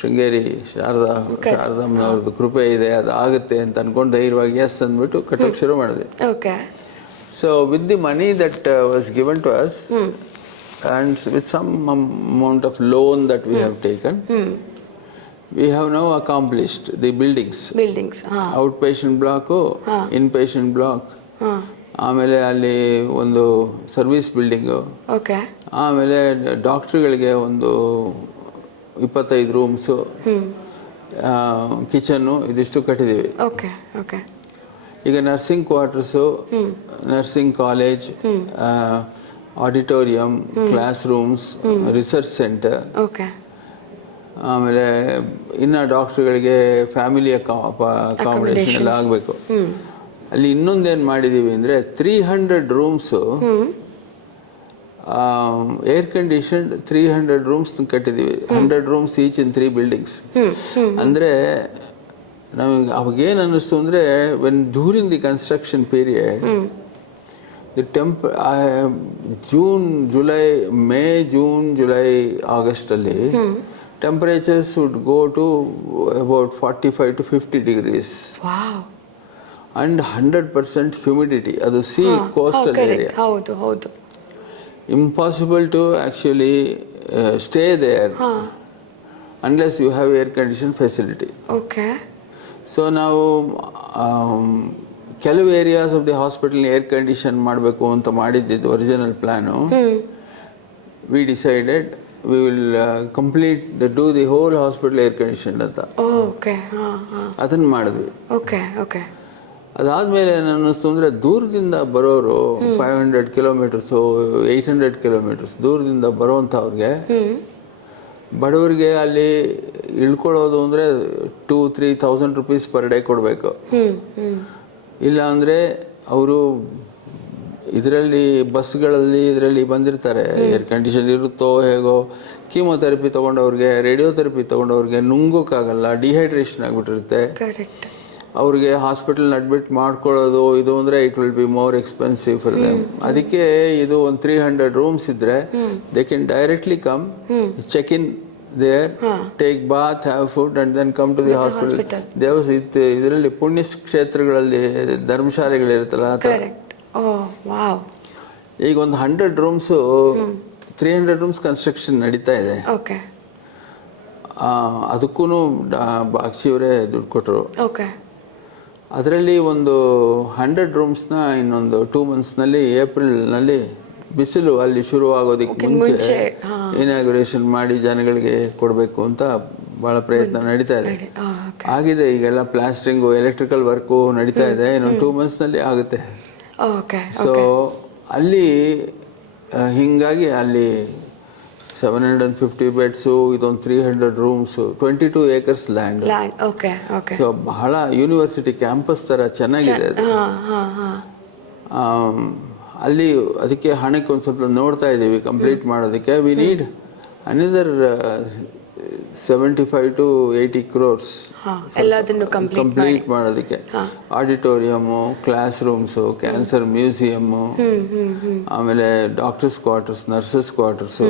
ಶೃಂಗೇರಿ ಶಾರದಮ್ಮನವ್ರದ್ದು ಕೃಪೆ ಇದೆ, ಅದು ಆಗುತ್ತೆ ಅಂತ ಅನ್ಕೊಂಡು ಧೈರ್ಯವಾಗಿ ಎಸ್ ಅಂದ್ಬಿಟ್ಟು ಕಟ್ಟೋಕೆ ಶುರು ಮಾಡಿದ್ವಿ. So with the money that was given to us and with some amount of loan that we have taken, we have now accomplished the buildings. Outpatient block, inpatient block, ಆಮೇಲೆ ಅಲ್ಲಿ ಒಂದು ಸರ್ವಿಸ್ ಬಿಲ್ಡಿಂಗು, ಆಮೇಲೆ ಡಾಕ್ಟ್ರುಗಳಿಗೆ ಒಂದು 25 ರೂಮ್ಸು, ಕಿಚನ್ನು, ಇದಿಷ್ಟು ಕಟ್ಟಿದ್ದೀವಿ. ಈಗ nursing quarters, nursing college, auditorium, class rooms, research centre, ಆಮೇಲೆ ಇನ್ನು ಡಾಕ್ಟ್ರುಗಳಿಗೆ ಫ್ಯಾಮಿಲಿ ಅಕಾಮಿಡೇಷನ್ ಎಲ್ಲ ಆಗಬೇಕು. ಅಲ್ಲಿ ಇನ್ನೊಂದೇನು ಮಾಡಿದ್ದೀವಿ ಅಂದರೆ 300 ರೂಮ್ಸು ಏರ್ ಕಂಡೀಷನ್ಡ್ 300 ರೂಮ್ಸ್ ಕಟ್ಟಿದ್ದೀವಿ. 100 ರೂಮ್ಸ್ ಈಚ್ ಇನ್ 3 ಬಿಲ್ಡಿಂಗ್ಸ್. ಅಂದರೆ ನಮಗೆ ಅವಾಗೇನು ಅನ್ನಿಸ್ತು ಅಂದರೆ during the construction period, May, June, July, August ಅಲ್ಲಿ temperatures would go to about 45 to 50 degrees. Wow. And 100% humidity. ಅದು sea coastal area. ಹೌದು. Impossible to actually stay there unless you have air conditioned facility. So ನಾವು ಕೆಲವು areas of the hospital air condition ಮಾಡಬೇಕು ಅಂತ ಮಾಡಿದ್ದಿದ್ದು original plan. We decided we will complete do the whole hospital air condition ಅಂತ. ಓಕೆ, ಅದನ್ನು ಮಾಡಿದ್ವಿ. Okay okay. ಅದಾದಮೇಲೆ ಅನ್ನಿಸ್ತು ಅಂದರೆ ದೂರದಿಂದ ಬರೋರು 500 ಕಿಲೋಮೀಟರ್ಸು 800 ಕಿಲೋಮೀಟರ್ಸ್ ದೂರದಿಂದ ಬರೋವಂಥವ್ರಿಗೆ, ಬಡವರಿಗೆ ಅಲ್ಲಿ ಇಳ್ಕೊಳ್ಳೋದು ಅಂದರೆ 2,000-3,000 ರುಪೀಸ್ ಪರ್ ಡೇ ಕೊಡಬೇಕು. ಇಲ್ಲ ಅಂದರೆ ಅವರು ಇದರಲ್ಲಿ ಬಸ್ಗಳಲ್ಲಿ ಇದರಲ್ಲಿ ಬಂದಿರ್ತಾರೆ, ಏರ್ ಕಂಡೀಷನ್ ಇರುತ್ತೋ ಹೇಗೋ, ಕೀಮೊಥೆರಪಿ ತೊಗೊಂಡವ್ರಿಗೆ, ರೇಡಿಯೋಥೆರಪಿ ತೊಗೊಂಡವ್ರಿಗೆ ನುಂಗೋಕ್ಕಾಗಲ್ಲ, ಡಿಹೈಡ್ರೇಷನ್ ಆಗಿಬಿಟ್ಟಿರುತ್ತೆ. ಅವ್ರಿಗೆ ಹಾಸ್ಪಿಟಲ್ನ ಅಡ್ಮಿಟ್ ಮಾಡ್ಕೊಳ್ಳೋದು ಇದು ಅಂದರೆ it will be more expensive for them. ಅದಕ್ಕೆ ಇದು ಒಂದು 300 ರೂಮ್ಸ್ ಇದ್ದರೆ they can directly come, check in there, take bath, have food and then come to the hospital. ಇದರಲ್ಲಿ ಪುಣ್ಯ ಕ್ಷೇತ್ರಗಳಲ್ಲಿ ಧರ್ಮಶಾಲೆಗಳಿರುತ್ತಲ್ಲ ಆ ಥರ. ಈಗ ಒಂದು 100 ರೂಮ್ಸು 300 ರೂಮ್ಸ್ ಕನ್ಸ್ಟ್ರಕ್ಷನ್ ನಡೀತಾ ಇದೆ. ಅದಕ್ಕೂ ಬಾಕ್ಸಿಯವರೇ ದುಡ್ಡು ಕೊಟ್ಟರು. ಅದರಲ್ಲಿ ಒಂದು 100 ರೂಮ್ಸ್ನ ಇನ್ನೊಂದು 2 ಮಂತ್ಸ್ನಲ್ಲಿ ಏಪ್ರಿಲ್ನಲ್ಲಿ ಬಿಸಿಲು ಅಲ್ಲಿ ಶುರು ಆಗೋದಕ್ಕೆ ಮುಂಚೆ ಇನಾಗ್ಯುರೇಷನ್ ಮಾಡಿ ಜನಗಳಿಗೆ ಕೊಡಬೇಕು ಅಂತ ಭಾಳ ಪ್ರಯತ್ನ ನಡೀತಾ ಇದೆ. ಆಗಿದೆ, ಈಗೆಲ್ಲ ಪ್ಲಾಸ್ಟ್ರಿಂಗು ಎಲೆಕ್ಟ್ರಿಕಲ್ ವರ್ಕು ನಡೀತಾ ಇದೆ. ಇನ್ನೊಂದು 2 ಮಂತ್ಸ್ನಲ್ಲಿ ಆಗುತ್ತೆ. ಸೊ ಅಲ್ಲಿ ಹಿಂಗಾಗಿ ಅಲ್ಲಿ 750 ಬೆಡ್ಸು, ಇದೊಂದು 300 ರೂಮ್ಸು, 22 acres ಲ್ಯಾಂಡ್. ಸೊ ಬಹಳ ಯೂನಿವರ್ಸಿಟಿ ಕ್ಯಾಂಪಸ್ ಥರ ಚೆನ್ನಾಗಿದೆ ಅದು. ಅಲ್ಲಿ ಅದಕ್ಕೆ ಹಣಕ್ಕೆ ಒಂದು ಸ್ವಲ್ಪ ನೋಡ್ತಾ ಇದ್ದೀವಿ ಕಂಪ್ಲೀಟ್ ಮಾಡೋದಕ್ಕೆ. We need another 75-80 crores complete ಮಾಡೋದಕ್ಕೆ. Auditorium, classrooms, cancer museum, ಆಮೇಲೆ ಡಾಕ್ಟರ್ಸ್ ಕ್ವಾರ್ಟರ್ಸ್, ನರ್ಸಸ್ ಕ್ವಾರ್ಟರ್ಸು,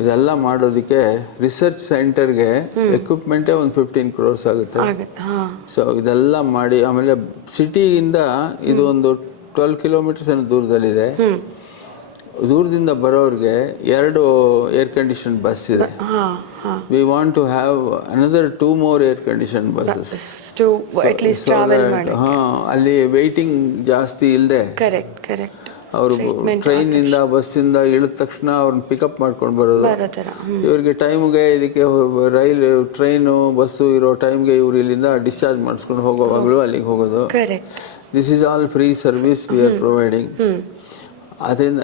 ಇದೆಲ್ಲ ಮಾಡೋದಕ್ಕೆ. ರಿಸರ್ಚ್ ಸೆಂಟರ್ಗೆ ಎಕ್ವಿಪ್ಮೆಂಟೇ ಒಂದು 15 crores ಆಗುತ್ತೆ. ಸೊ ಇದೆಲ್ಲ ಮಾಡಿ, ಆಮೇಲೆ ಸಿಟಿಯಿಂದ ಇದು ಒಂದು 12 ಕಿಲೋಮೀಟರ್ಸ್ ಏನೋ ದೂರದಲ್ಲಿದೆ. ದೂರದಿಂದ ಬರೋರಿಗೆ 2 ಏರ್ ಕಂಡೀಷನ್ ಬಸ್ ಇದೆ. We want to have another 2 more air condition buses. ಅಲ್ಲಿ ವೆಯ್ಟಿಂಗ್ ಜಾಸ್ತಿ ಇಲ್ಲದೆ ಅವರು ಟ್ರೈನಿಂದ ಬಸ್ಸಿಂದ ಇಳಿದ ತಕ್ಷಣ ಅವ್ರನ್ನ ಪಿಕಪ್ ಮಾಡ್ಕೊಂಡು ಬರೋದು. ಇವ್ರಿಗೆ ಟೈಮ್ಗೆ ಇದಕ್ಕೆ ಟ್ರೈನು ಬಸ್ಸು ಇರೋ ಟೈಮ್ಗೆ ಇವ್ರು ಇಲ್ಲಿಂದ ಡಿಸ್ಚಾರ್ಜ್ ಮಾಡಿಸ್ಕೊಂಡು ಹೋಗೋವಾಗಲೂ ಅಲ್ಲಿಗೆ ಹೋಗೋದು. This is all free service we are providing. ಅದರಿಂದ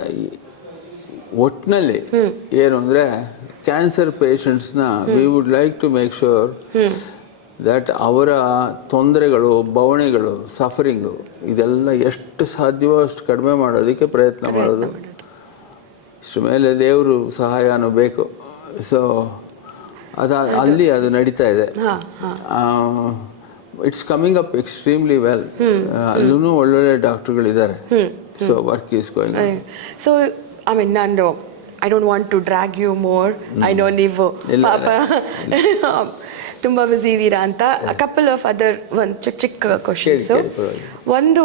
ಒಟ್ಟಿನಲ್ಲಿ ಏನು ಅಂದರೆ ಕ್ಯಾನ್ಸರ್ ಪೇಷಂಟ್ಸ್ನ we would like to make sure that ಅವರ ತೊಂದರೆಗಳು, ಬವಣೆಗಳು, ಸಫರಿಂಗು ಇದೆಲ್ಲ ಎಷ್ಟು ಸಾಧ್ಯವೋ ಅಷ್ಟು ಕಡಿಮೆ ಮಾಡೋದಕ್ಕೆ ಪ್ರಯತ್ನ ಮಾಡೋದು. ಇಷ್ಟು ಮೇಲೆ ದೇವರು ಸಹಾಯನೂ ಬೇಕು. ಸೊ ಅಲ್ಲಿ ಅದು ನಡೀತಾ ಇದೆ. It's coming up extremely well. ಅಲ್ಲೂ ಒಳ್ಳೊಳ್ಳೆ ಡಾಕ್ಟ್ರುಗಳಿದ್ದಾರೆ. So work is going. So I mean ನಾನು I don't want to drag you more. I know ನೀವು ಪಾಪ ತುಂಬ ಬ್ಯುಸಿ ಇದ್ದೀರಾ ಅಂತ. ಕಪಲ್ ಆಫ್ ಅದರ್ ಒಂದು ಚಿಕ್ಕ ಚಿಕ್ಕ ಕ್ವಶನ್ಸು. ಒಂದು,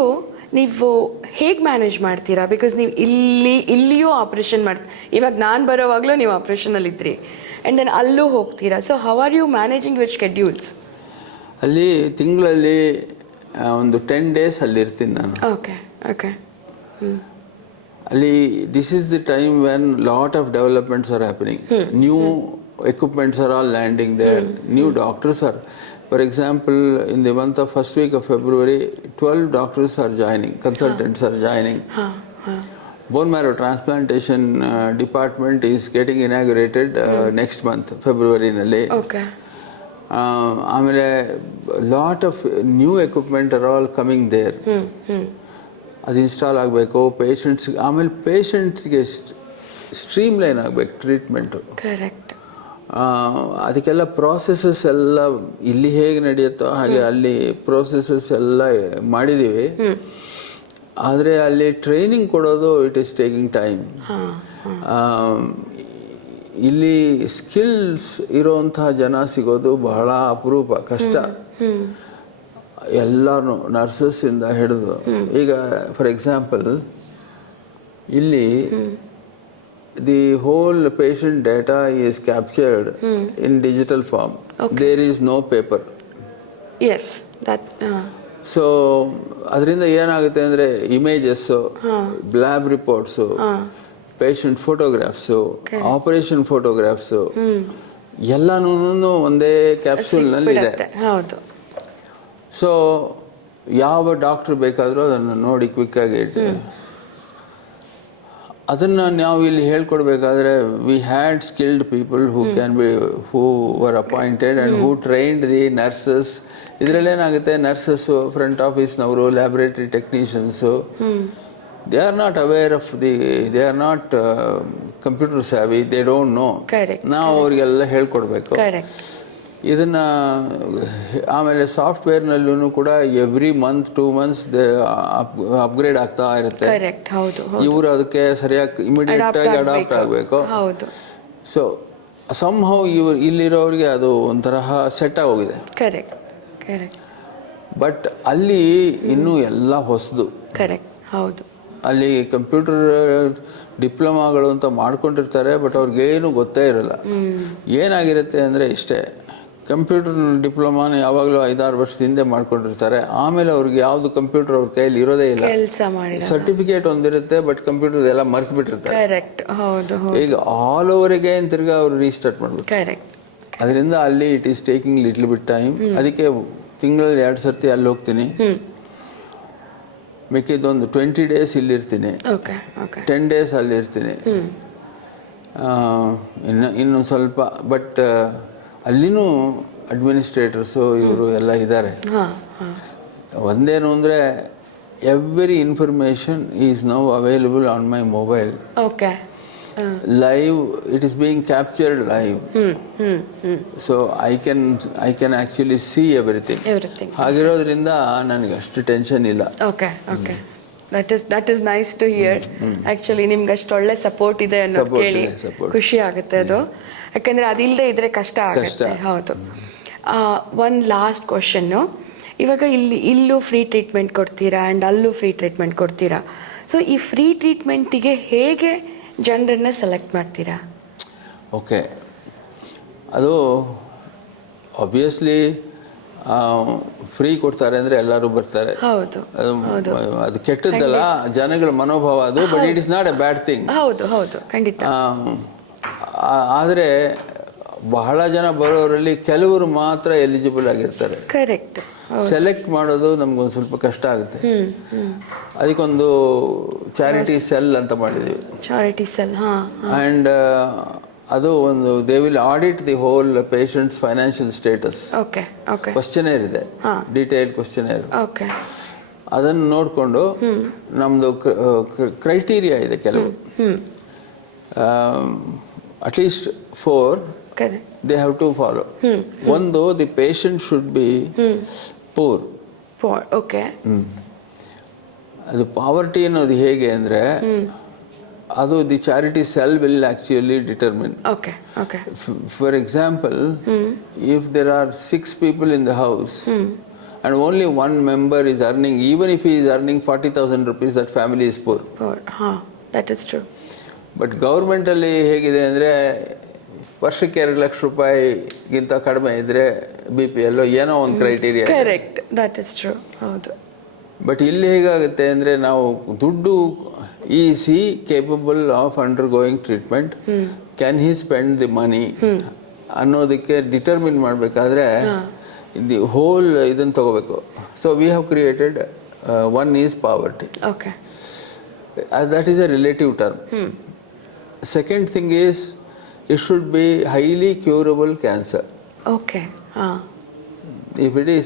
ನೀವು ಹೇಗೆ ಮ್ಯಾನೇಜ್ ಮಾಡ್ತೀರಾ? ಬಿಕಾಸ್ ನೀವು ಇಲ್ಲಿಯೂ ಆಪ್ರೇಷನ್ ಇವಾಗ ನಾನು ಬರೋವಾಗಲೂ ನೀವು ಆಪ್ರೇಷನಲ್ಲಿದ್ದಿರಿ ಆ್ಯಂಡ್ ದೆನ್ ಅಲ್ಲೂ ಹೋಗ್ತೀರಾ. So how are you managing your schedules? ಅಲ್ಲಿ ತಿಂಗಳಲ್ಲಿ ಒಂದು 10 days ಅಲ್ಲಿರ್ತೀನಿ ನಾನು. Okay okay. ಅಲ್ಲಿ this is the time when lot of developments are happening. New equipments are all landing there. New doctors are, for example, in the month of first week of February, 12 doctors are joining, consultants are joining. Bone marrow transplantation department is getting inaugurated next month, February nalli. Okay. ಆಮೇಲೆ lot of new equipment are all coming there. ಅದು ಇನ್ಸ್ಟಾಲ್ ಆಗಬೇಕು ಪೇಷಂಟ್ಸ್ಗೆ. ಆಮೇಲೆ ಪೇಷಂಟ್ಸ್ಗೆ ಸ್ಟ್ರೀಮ್ ಲೈನ್ ಆಗಬೇಕು ಟ್ರೀಟ್ಮೆಂಟು. ಕರೆಕ್ಟ್. ಅದಕ್ಕೆಲ್ಲ ಪ್ರೋಸೆಸಸ್ ಎಲ್ಲ ಇಲ್ಲಿ ಹೇಗೆ ನಡೆಯುತ್ತೋ ಹಾಗೆ ಅಲ್ಲಿ ಪ್ರೋಸೆಸಸ್ ಎಲ್ಲ ಮಾಡಿದ್ದೀವಿ. ಆದರೆ ಅಲ್ಲಿ ಟ್ರೈನಿಂಗ್ ಕೊಡೋದು ಇಟ್ ಈಸ್ ಟೇಕಿಂಗ್ ಟೈಮ್. ಇಲ್ಲಿ ಸ್ಕಿಲ್ಸ್ ಇರೋಂತಹ ಜನ ಸಿಗೋದು ಬಹಳ ಅಪರೂಪ, ಕಷ್ಟ. ಎಲ್ಲರೂ ನರ್ಸಸ್ಸಿಂದ ಹಿಡಿದು, ಈಗ ಫಾರ್ ಎಕ್ಸಾಂಪಲ್ ಇಲ್ಲಿ the whole patient data is captured in digital form. There is no paper. Yes that so ಅದರಿಂದ ಏನಾಗುತ್ತೆ ಅಂದರೆ images, lab reports, patient photographs, operation photographs ಎಲ್ಲನೂ ಒಂದೇ ಕ್ಯಾಪ್ಸೂಲ್ನಲ್ಲಿ ಇದೆ. ಹೌದು. ಸೊ ಯಾವ ಡಾಕ್ಟ್ರ್ ಬೇಕಾದರೂ ಅದನ್ನು ನೋಡಿ ಕ್ವಿಕ್ಕಾಗಿ ಅದನ್ನು ನಾವು ಇಲ್ಲಿ ಹೇಳ್ಕೊಡ್ಬೇಕಾದ್ರೆ we had skilled people who were appointed and who trained the nurses. ಇದರಲ್ಲೇನಾಗುತ್ತೆ, ನರ್ಸಸ್ಸು, ಫ್ರಂಟ್ ಆಫೀಸ್ನವರು, laboratory technicians, they are not aware of they are not computer savvy, they don't know. ನಾವು ಅವರಿಗೆಲ್ಲ ಹೇಳ್ಕೊಡ್ಬೇಕು ಇದನ್ನ. ಆಮೇಲೆ ಸಾಫ್ಟ್ವೇರ್ನಲ್ಲೂ ಕೂಡ ಎವ್ರಿ ಮಂತ್ 2 months ಅಪ್ಗ್ರೇಡ್ ಆಗ್ತಾ ಇರುತ್ತೆ. ಇವರು ಅದಕ್ಕೆ ಸರಿಯಾಗಿ ಇಮಿಡಿಯೇಟ್ ಆಗಿ ಅಡಾಪ್ಟ್ ಆಗಬೇಕು. ಸೊ ಸಮ್ಹೌ ಇಲ್ಲಿರೋರಿಗೆ ಅದು ಒಂಥರ ಸೆಟ್ ಆಗೋಗಿದೆ. ಬಟ್ ಅಲ್ಲಿ ಇನ್ನೂ ಎಲ್ಲ ಹೊಸದು. ಹೌದು. ಅಲ್ಲಿ ಕಂಪ್ಯೂಟರ್ ಡಿಪ್ಲೊಮಾಗಳು ಅಂತ ಮಾಡ್ಕೊಂಡಿರ್ತಾರೆ, ಬಟ್ ಅವ್ರಿಗೇನು ಗೊತ್ತೇ ಇರಲ್ಲ. ಏನಾಗಿರುತ್ತೆ ಅಂದರೆ ಇಷ್ಟೇ, ಕಂಪ್ಯೂಟರ್ ಡಿಪ್ಲೊಮಾನ ಯಾವಾಗಲೂ 5-6 ವರ್ಷದ ಹಿಂದೆ ಮಾಡ್ಕೊಂಡಿರ್ತಾರೆ. ಆಮೇಲೆ ಅವ್ರಿಗೆ ಯಾವುದು ಕಂಪ್ಯೂಟರ್ ಅವ್ರ ಕೈಯಲ್ಲಿ ಇರೋದೇ ಇಲ್ಲ. ಸರ್ಟಿಫಿಕೇಟ್ ಒಂದಿರುತ್ತೆ, ಬಟ್ ಕಂಪ್ಯೂಟರ್ ಎಲ್ಲ ಮರ್ತು ಬಿಟ್ಟಿರ್ತಾರೆ. ಈಗ ಆಲ್ ಓವರ್ ಅಗೇನ್ ತಿರ್ಗಾ ಅವ್ರು ರೀಸ್ಟಾರ್ಟ್ ಮಾಡ್ಬೇಕು. ಅದರಿಂದ ಅಲ್ಲಿ it is taking little bit time. ಅದಕ್ಕೆ ತಿಂಗಳಲ್ಲಿ 2 ಸರ್ತಿ ಅಲ್ಲಿ ಹೋಗ್ತೀನಿ. ಮಿಕ್ಕಿದ್ದೊಂದು 20 days ಇಲ್ಲಿರ್ತೀನಿ, 10 days ಅಲ್ಲಿರ್ತೀನಿ. ಇನ್ನು ಸ್ವಲ್ಪ, ಬಟ್ ಅಲ್ಲಿನೂ ಅಡ್ಮಿನಿಸ್ಟ್ರೇಟರ್ಸು ಇವರು ಎಲ್ಲ ಇದ್ದಾರೆ. ಒಂದೇನು ಅಂದರೆ every information is now available on my mobile. Live, it is being captured live. So I can actually see everything. ಹಾಗಿರೋದ್ರಿಂದ ನನಗೆ ಅಷ್ಟು ಟೆನ್ಷನ್ ಇಲ್ಲ. That is nice to hear. Actually ನಿಮ್ಗೆ ಅಷ್ಟು ಒಳ್ಳೆ ಸಪೋರ್ಟ್ ಇದೆ ಅನ್ನೋದು ಕೇಳಿ ಖುಷಿ ಆಗುತ್ತೆ. ಅದು ಯಾಕಂದರೆ ಅದಿಲ್ಲದೆ ಇದ್ರೆ ಕಷ್ಟ ಆಗುತ್ತೆ. ಹೌದು. ಒಂದು ಲಾಸ್ಟ್ ಕ್ವಶನ್ನು, ಇವಾಗ ಇಲ್ಲೂ ಫ್ರೀ ಟ್ರೀಟ್ಮೆಂಟ್ ಕೊಡ್ತೀರಾ ಆ್ಯಂಡ್ ಅಲ್ಲೂ ಫ್ರೀ ಟ್ರೀಟ್ಮೆಂಟ್ ಕೊಡ್ತೀರಾ. ಸೊ ಈ ಫ್ರೀ ಟ್ರೀಟ್ಮೆಂಟಿಗೆ ಹೇಗೆ ಜನರನ್ನ ಸೆಲೆಕ್ಟ್ ಮಾಡ್ತೀರಾ? ಓಕೆ, ಅದು ಆಬ್ವಿಯಸ್ಲಿ ಫ್ರೀ ಕೊಡ್ತಾರೆ ಅಂದರೆ ಎಲ್ಲರೂ ಬರ್ತಾರೆ. ಅದು ಕೆಟ್ಟದ್ದಲ್ಲ, ಜನಗಳ ಮನೋಭಾವ ಅದು. But it is not a bad thing. ಖಂಡಿತ. ಆದರೆ ಬಹಳ ಜನ ಬರೋರಲ್ಲಿ ಕೆಲವರು ಮಾತ್ರ ಎಲಿಜಿಬಲ್ ಆಗಿರ್ತಾರೆ. ಸೆಲೆಕ್ಟ್ ಮಾಡೋದು ನಮ್ಗೊಂದು ಸ್ವಲ್ಪ ಕಷ್ಟ ಆಗುತ್ತೆ. ಅದಕ್ಕೊಂದು ಚಾರಿಟಿ ಸೆಲ್ ಅಂತ ಮಾಡಿದ್ದೀವಿ. ಆ್ಯಂಡ್ ಅದು ಒಂದು they will audit the whole patients financial status. Questionnaire ಇದೆ, ಡೀಟೇಲ್ ಕ್ವಶ್ಚನೇರ್. ಅದನ್ನು ನೋಡಿಕೊಂಡು ನಮ್ಮದು ಕ್ರೈಟೀರಿಯಾ ಇದೆ ಕೆಲವು. At least 4 they have to follow. One, the patient should be poor. ಅದು ಪಾವರ್ಟಿ ಅನ್ನೋದು ಹೇಗೆ ಅಂದರೆ ಅದು the charity cell will actually determine. For example, if there are 6 people in the house and only one member is earning, even if he is earning 40,000 rupees, that family is poor. That is true. But ಗೌರ್ಮೆಂಟಲ್ಲಿ ಹೇಗಿದೆ ಅಂದರೆ ವರ್ಷಕ್ಕೆ 2 ಲಕ್ಷ ರೂಪಾಯಿಗಿಂತ ಕಡಿಮೆ ಇದ್ದರೆ BPL ಏನೋ ಒಂದು ಕ್ರೈಟೀರಿಯಾ. ಬಟ್ ಇಲ್ಲಿ ಹೇಗಾಗುತ್ತೆ ಅಂದರೆ ನಾವು ದುಡ್ಡು, is he capable of under going treatment, can he spend the money ಅನ್ನೋದಕ್ಕೆ ಡಿಟರ್ಮಿನ್ ಮಾಡಬೇಕಾದ್ರೆ ದಿ ಹೋಲ್ ಇದನ್ನು ತಗೋಬೇಕು. So we have created one is poverty. That is a relative term. Second thing is, it should be highly curable cancer. If it is,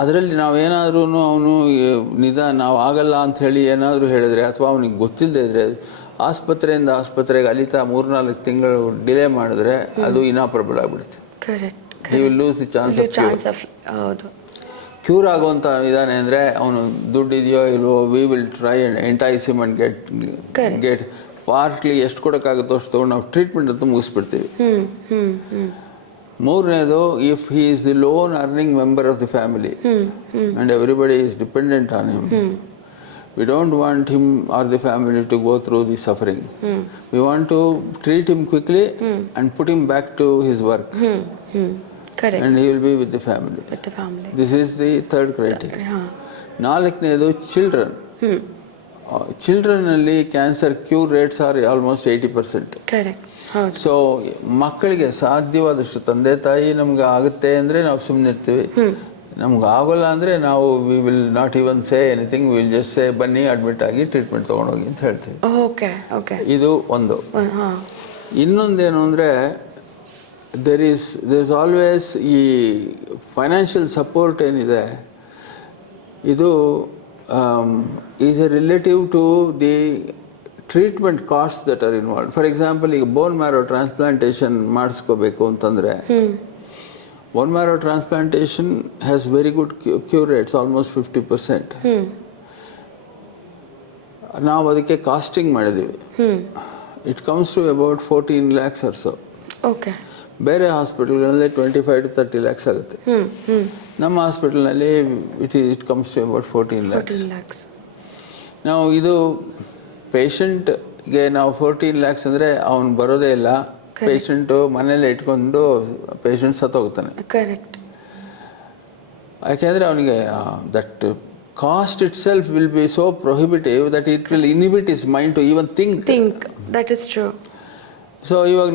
ಅದರಲ್ಲಿ ನಾವೇನಾದ್ರೂ ಅವನು ನಾವು ಆಗಲ್ಲ ಅಂತ ಹೇಳಿ ಏನಾದರೂ ಹೇಳಿದ್ರೆ, ಅಥವಾ ಅವನಿಗೆ ಗೊತ್ತಿಲ್ಲದೆ ಇದ್ರೆ ಆಸ್ಪತ್ರೆಯಿಂದ ಆಸ್ಪತ್ರೆಗೆ ಅಲಿತಾ 3-4 ತಿಂಗಳು ಡಿಲೇ ಮಾಡಿದ್ರೆ ಅದು ಇನಾಪರಬಲ್ ಆಗಿಬಿಡುತ್ತೆ. He will lose the chance of cure. Cure ಆಗುವಂಥ ಇದಾನೆ ಅಂದರೆ ಅವನು ದುಡ್ಡು ಇದೆಯೋ ಇಲ್ವೋ, we will try and entice him and get partly ಎಷ್ಟು ಕೊಡೋಕ್ಕಾಗುತ್ತೋ ಅಷ್ಟು ತೊಗೊಂಡು ನಾವು ಟ್ರೀಟ್ಮೆಂಟ್ ಅಂತ ಮುಗಿಸ್ಬಿಡ್ತೀವಿ. ಮೂರನೇದು, if he is the lone earning member of the family and everybody is dependent on him, we don't want him or the family to go through the suffering. We want to treat him quickly and put him back to his work. Correct. and he will be with the family. With the family. This is the third criteria. ಹಾಂ. ನಾಲ್ಕನೇದು ಚಿಲ್ಡ್ರನ್. ಚಿಲ್ಡ್ರನ್ನಲ್ಲಿ cancer cure rates are almost 80%. Correct. ಹೌದು. ಸೊ ಮಕ್ಕಳಿಗೆ ಸಾಧ್ಯವಾದಷ್ಟು ತಂದೆ ತಾಯಿ ನಮ್ಗೆ ಆಗುತ್ತೆ ಅಂದರೆ ನಾವು ಸುಮ್ಮನೆ ಇರ್ತೀವಿ, ನಮ್ಗೆ ಆಗೋಲ್ಲ ಅಂದರೆ ನಾವು we will not even say anything, will just say ಬನ್ನಿ ಅಡ್ಮಿಟ್ ಆಗಿ ಟ್ರೀಟ್ಮೆಂಟ್ ತೊಗೊಂಡೋಗಿ ಅಂತ ಹೇಳ್ತೀವಿ. Okay okay. ಇದು ಒಂದು. ಹಾಂ. ಇನ್ನೊಂದೇನು ಅಂದರೆ ದೇರ್ ಇಸ್ ಆಲ್ವೇಸ್ ಈ ಫೈನಾನ್ಷಿಯಲ್ ಸಪೋರ್ಟ್ ಏನಿದೆ ಇದು is a relative to the treatment cost that are involve. For example, ಈಗ ಬೋನ್ ಮ್ಯಾರೋ ಟ್ರಾನ್ಸ್ಪ್ಲಾಂಟೇಷನ್ ಮಾಡಿಸ್ಕೋಬೇಕು ಅಂತಂದರೆ bone marrow transplantation has very good cure rates, almost 50%. ನಾವು ಅದಕ್ಕೆ ಕಾಸ್ಟಿಂಗ್ ಮಾಡಿದ್ದೀವಿ. It comes to about 14 lakhs or so. ಓಕೆ. ಬೇರೆ ಹಾಸ್ಪಿಟಲ್ಗಳಲ್ಲಿ 25 to 30 lakhs ಆಗುತ್ತೆ. ನಮ್ಮ ಹಾಸ್ಪಿಟಲ್ನಲ್ಲಿ it comes to about 14 lakhs. ನಾವು ಇದು ಪೇಷಂಟ್ಗೆ ನಾವು 14 lakhs ಅಂದರೆ ಅವನು ಬರೋದೇ ಇಲ್ಲ, ಪೇಷಂಟು ಮನೇಲಿ ಇಟ್ಕೊಂಡು ಪೇಷಂಟ್ ಸತ್ತೋಗ್ತಾನೆ. ಕರೆಕ್ಟ್. ಯಾಕೆಂದರೆ ಅವನಿಗೆ that cost itself will be so prohibitive that it will inhibit his mind to even think. That is true. So ಇವಾಗ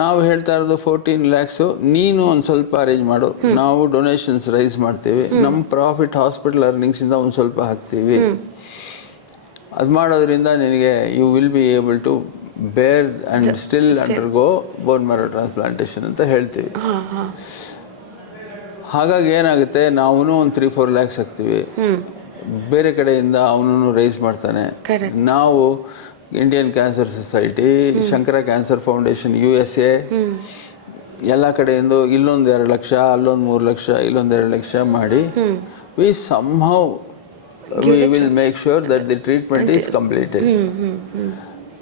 ನಾವು ಹೇಳ್ತಾ ಇರೋದು 14 lakhs, ನೀನು ಒಂದು ಸ್ವಲ್ಪ ಅರೇಂಜ್ ಮಾಡು, ನಾವು ಡೊನೇಷನ್ಸ್ ರೈಸ್ ಮಾಡ್ತೀವಿ, ನಮ್ಮ ಪ್ರಾಫಿಟ್ ಹಾಸ್ಪಿಟಲ್ ಅರ್ನಿಂಗ್ಸಿಂದ ಒಂದು ಸ್ವಲ್ಪ ಹಾಕ್ತೀವಿ. ಅದು ಮಾಡೋದ್ರಿಂದ ನಿನಗೆ you will be able to bear and still undergo bone marrow transplantation ಅಂತ ಹೇಳ್ತೀವಿ. ಹಾಗಾಗಿ ಏನಾಗುತ್ತೆ, ನಾವು ಒಂದು 3-4 lakhs ಹಾಕ್ತೀವಿ, ಬೇರೆ ಕಡೆಯಿಂದ ಅವನನ್ನು ರೈಸ್ ಮಾಡ್ತಾನೆ. ನಾವು Indian cancer society, Shankara cancer foundation USA ಎಲ್ಲ ಕಡೆಯಿಂದ ಇಲ್ಲೊಂದು 2 ಲಕ್ಷ, ಅಲ್ಲೊಂದು 3 ಲಕ್ಷ, ಇಲ್ಲೊಂದು 2 ಲಕ್ಷ ಮಾಡಿ V somehow we will make sure that the treatment is completed.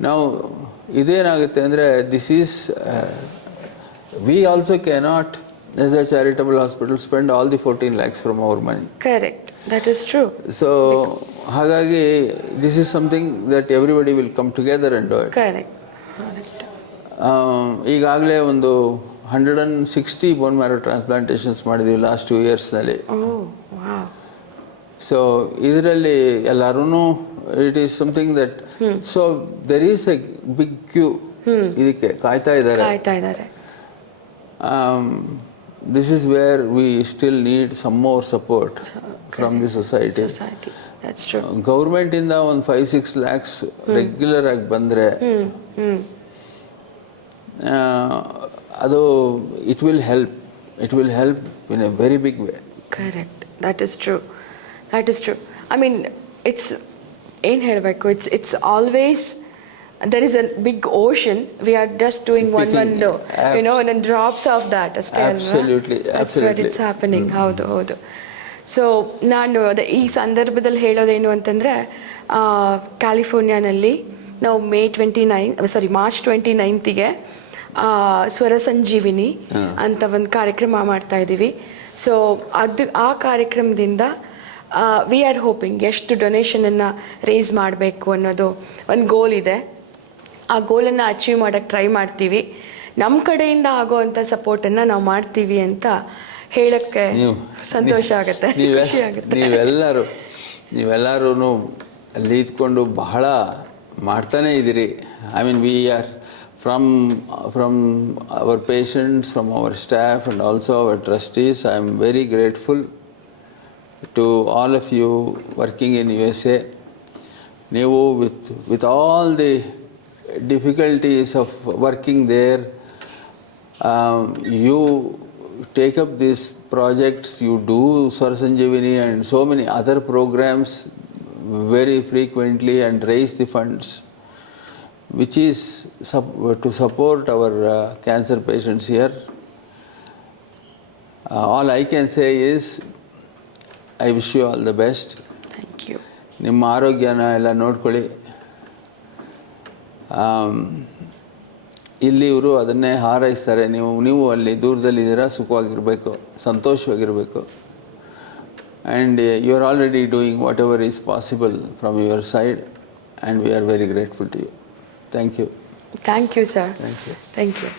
ನಾವು ಇದೇನಾಗುತ್ತೆ ಅಂದರೆ this is we also cannot as a charitable hospital spend all the 14 lakhs from our money. Correct. That is true. So ಹಾಗಾಗಿ this is something that everybody will come together and do it. Correct. ಈಗಾಗಲೇ ಒಂದು 160 ಬೋನ್ ಮ್ಯಾರೋ ಟ್ರಾನ್ಸ್ಪ್ಲಾಂಟೇಷನ್ಸ್ ಮಾಡಿದ್ವಿ ಲಾಸ್ಟ್ 2 yearsನಲ್ಲಿ. ಸೊ ಇದರಲ್ಲಿ ಎಲ್ಲರೂ it is something that so there is a big queue, ಇದಕ್ಕೆ ಕಾಯ್ತಾ ಇದ್ದಾರೆ. This is where we still need some more support from the society. That's true. Government ಇಂದ ಒಂದು 5-6 lakhs ರೆಗ್ಯುಲರ್ ಆಗಿ ಬಂದರೆ ಅದು it will help in a very big way. Correct. That is true. I mean, it's ಏನು ಹೇಳಬೇಕು, it's always there is a big ocean, we are just doing one and drops of that ಅಷ್ಟೇ ಅಲ್ವಾ? Absolutely. That's what it's happening. ಹೌದು. ಸೊ ನಾನು ಈ ಸಂದರ್ಭದಲ್ಲಿ ಹೇಳೋದೇನು ಅಂತಂದರೆ, ಕ್ಯಾಲಿಫೋರ್ನಿಯಾನಲ್ಲಿ ನಾವು ಮಾರ್ಚ್ 29ಗೆ ಸ್ವರ ಸಂಜೀವಿನಿ ಅಂತ ಒಂದು ಕಾರ್ಯಕ್ರಮ ಮಾಡ್ತಾ ಇದ್ದೀವಿ. ಸೊ ಆ ಕಾರ್ಯಕ್ರಮದಿಂದ ವಿ ಆರ್ ಹೋಪಿಂಗ್ ಎಷ್ಟು ಡೊನೇಷನನ್ನು ರೇಸ್ ಮಾಡಬೇಕು ಅನ್ನೋದು ಒಂದು ಗೋಲ್ ಇದೆ. ಆ ಗೋಲನ್ನು ಅಚೀವ್ ಮಾಡೋಕ್ಕೆ ಟ್ರೈ ಮಾಡ್ತೀವಿ. ನಮ್ಮ ಕಡೆಯಿಂದ ಆಗೋವಂಥ ಸಪೋರ್ಟನ್ನು ನಾವು ಮಾಡ್ತೀವಿ ಅಂತ ಹೇಳಕ್ಕೆ ಸಂತೋಷ ಆಗುತ್ತೆ, ಖುಷಿ ಆಗುತ್ತೆ. ನೀವೆಲ್ಲರೂ ಅಲ್ಲಿ ಇದ್ಕೊಂಡು ಬಹಳ ಮಾಡ್ತಾನೇ ಇದ್ದೀರಿ. I mean we are from our patients, from our staff and also our trustees, I am very grateful to all of you working in USA. ನೀವು with all the difficulties of working there, you take up these projects, you do Swara Sanjeevani and so many other programs very frequently and raise the funds which is to support our cancer patients here. All I can say is I wish you all the best. Thank you. ನಿಮ್ಮ ಆರೋಗ್ಯನ ಎಲ್ಲ ನೋಡ್ಕೊಳ್ಳಿ. ಇಲ್ಲಿ ಇವರು ಅದನ್ನೇ ಹಾರೈಸ್ತಾರೆ, ನೀವು ಅಲ್ಲಿ ದೂರದಲ್ಲಿದ್ದೀರಾ, ಸುಖವಾಗಿರಬೇಕು, ಸಂತೋಷವಾಗಿರಬೇಕು. And you are already doing whatever is possible from your side and we are very grateful to you. Thank you. Thank you, sir. Thank you. Thank you.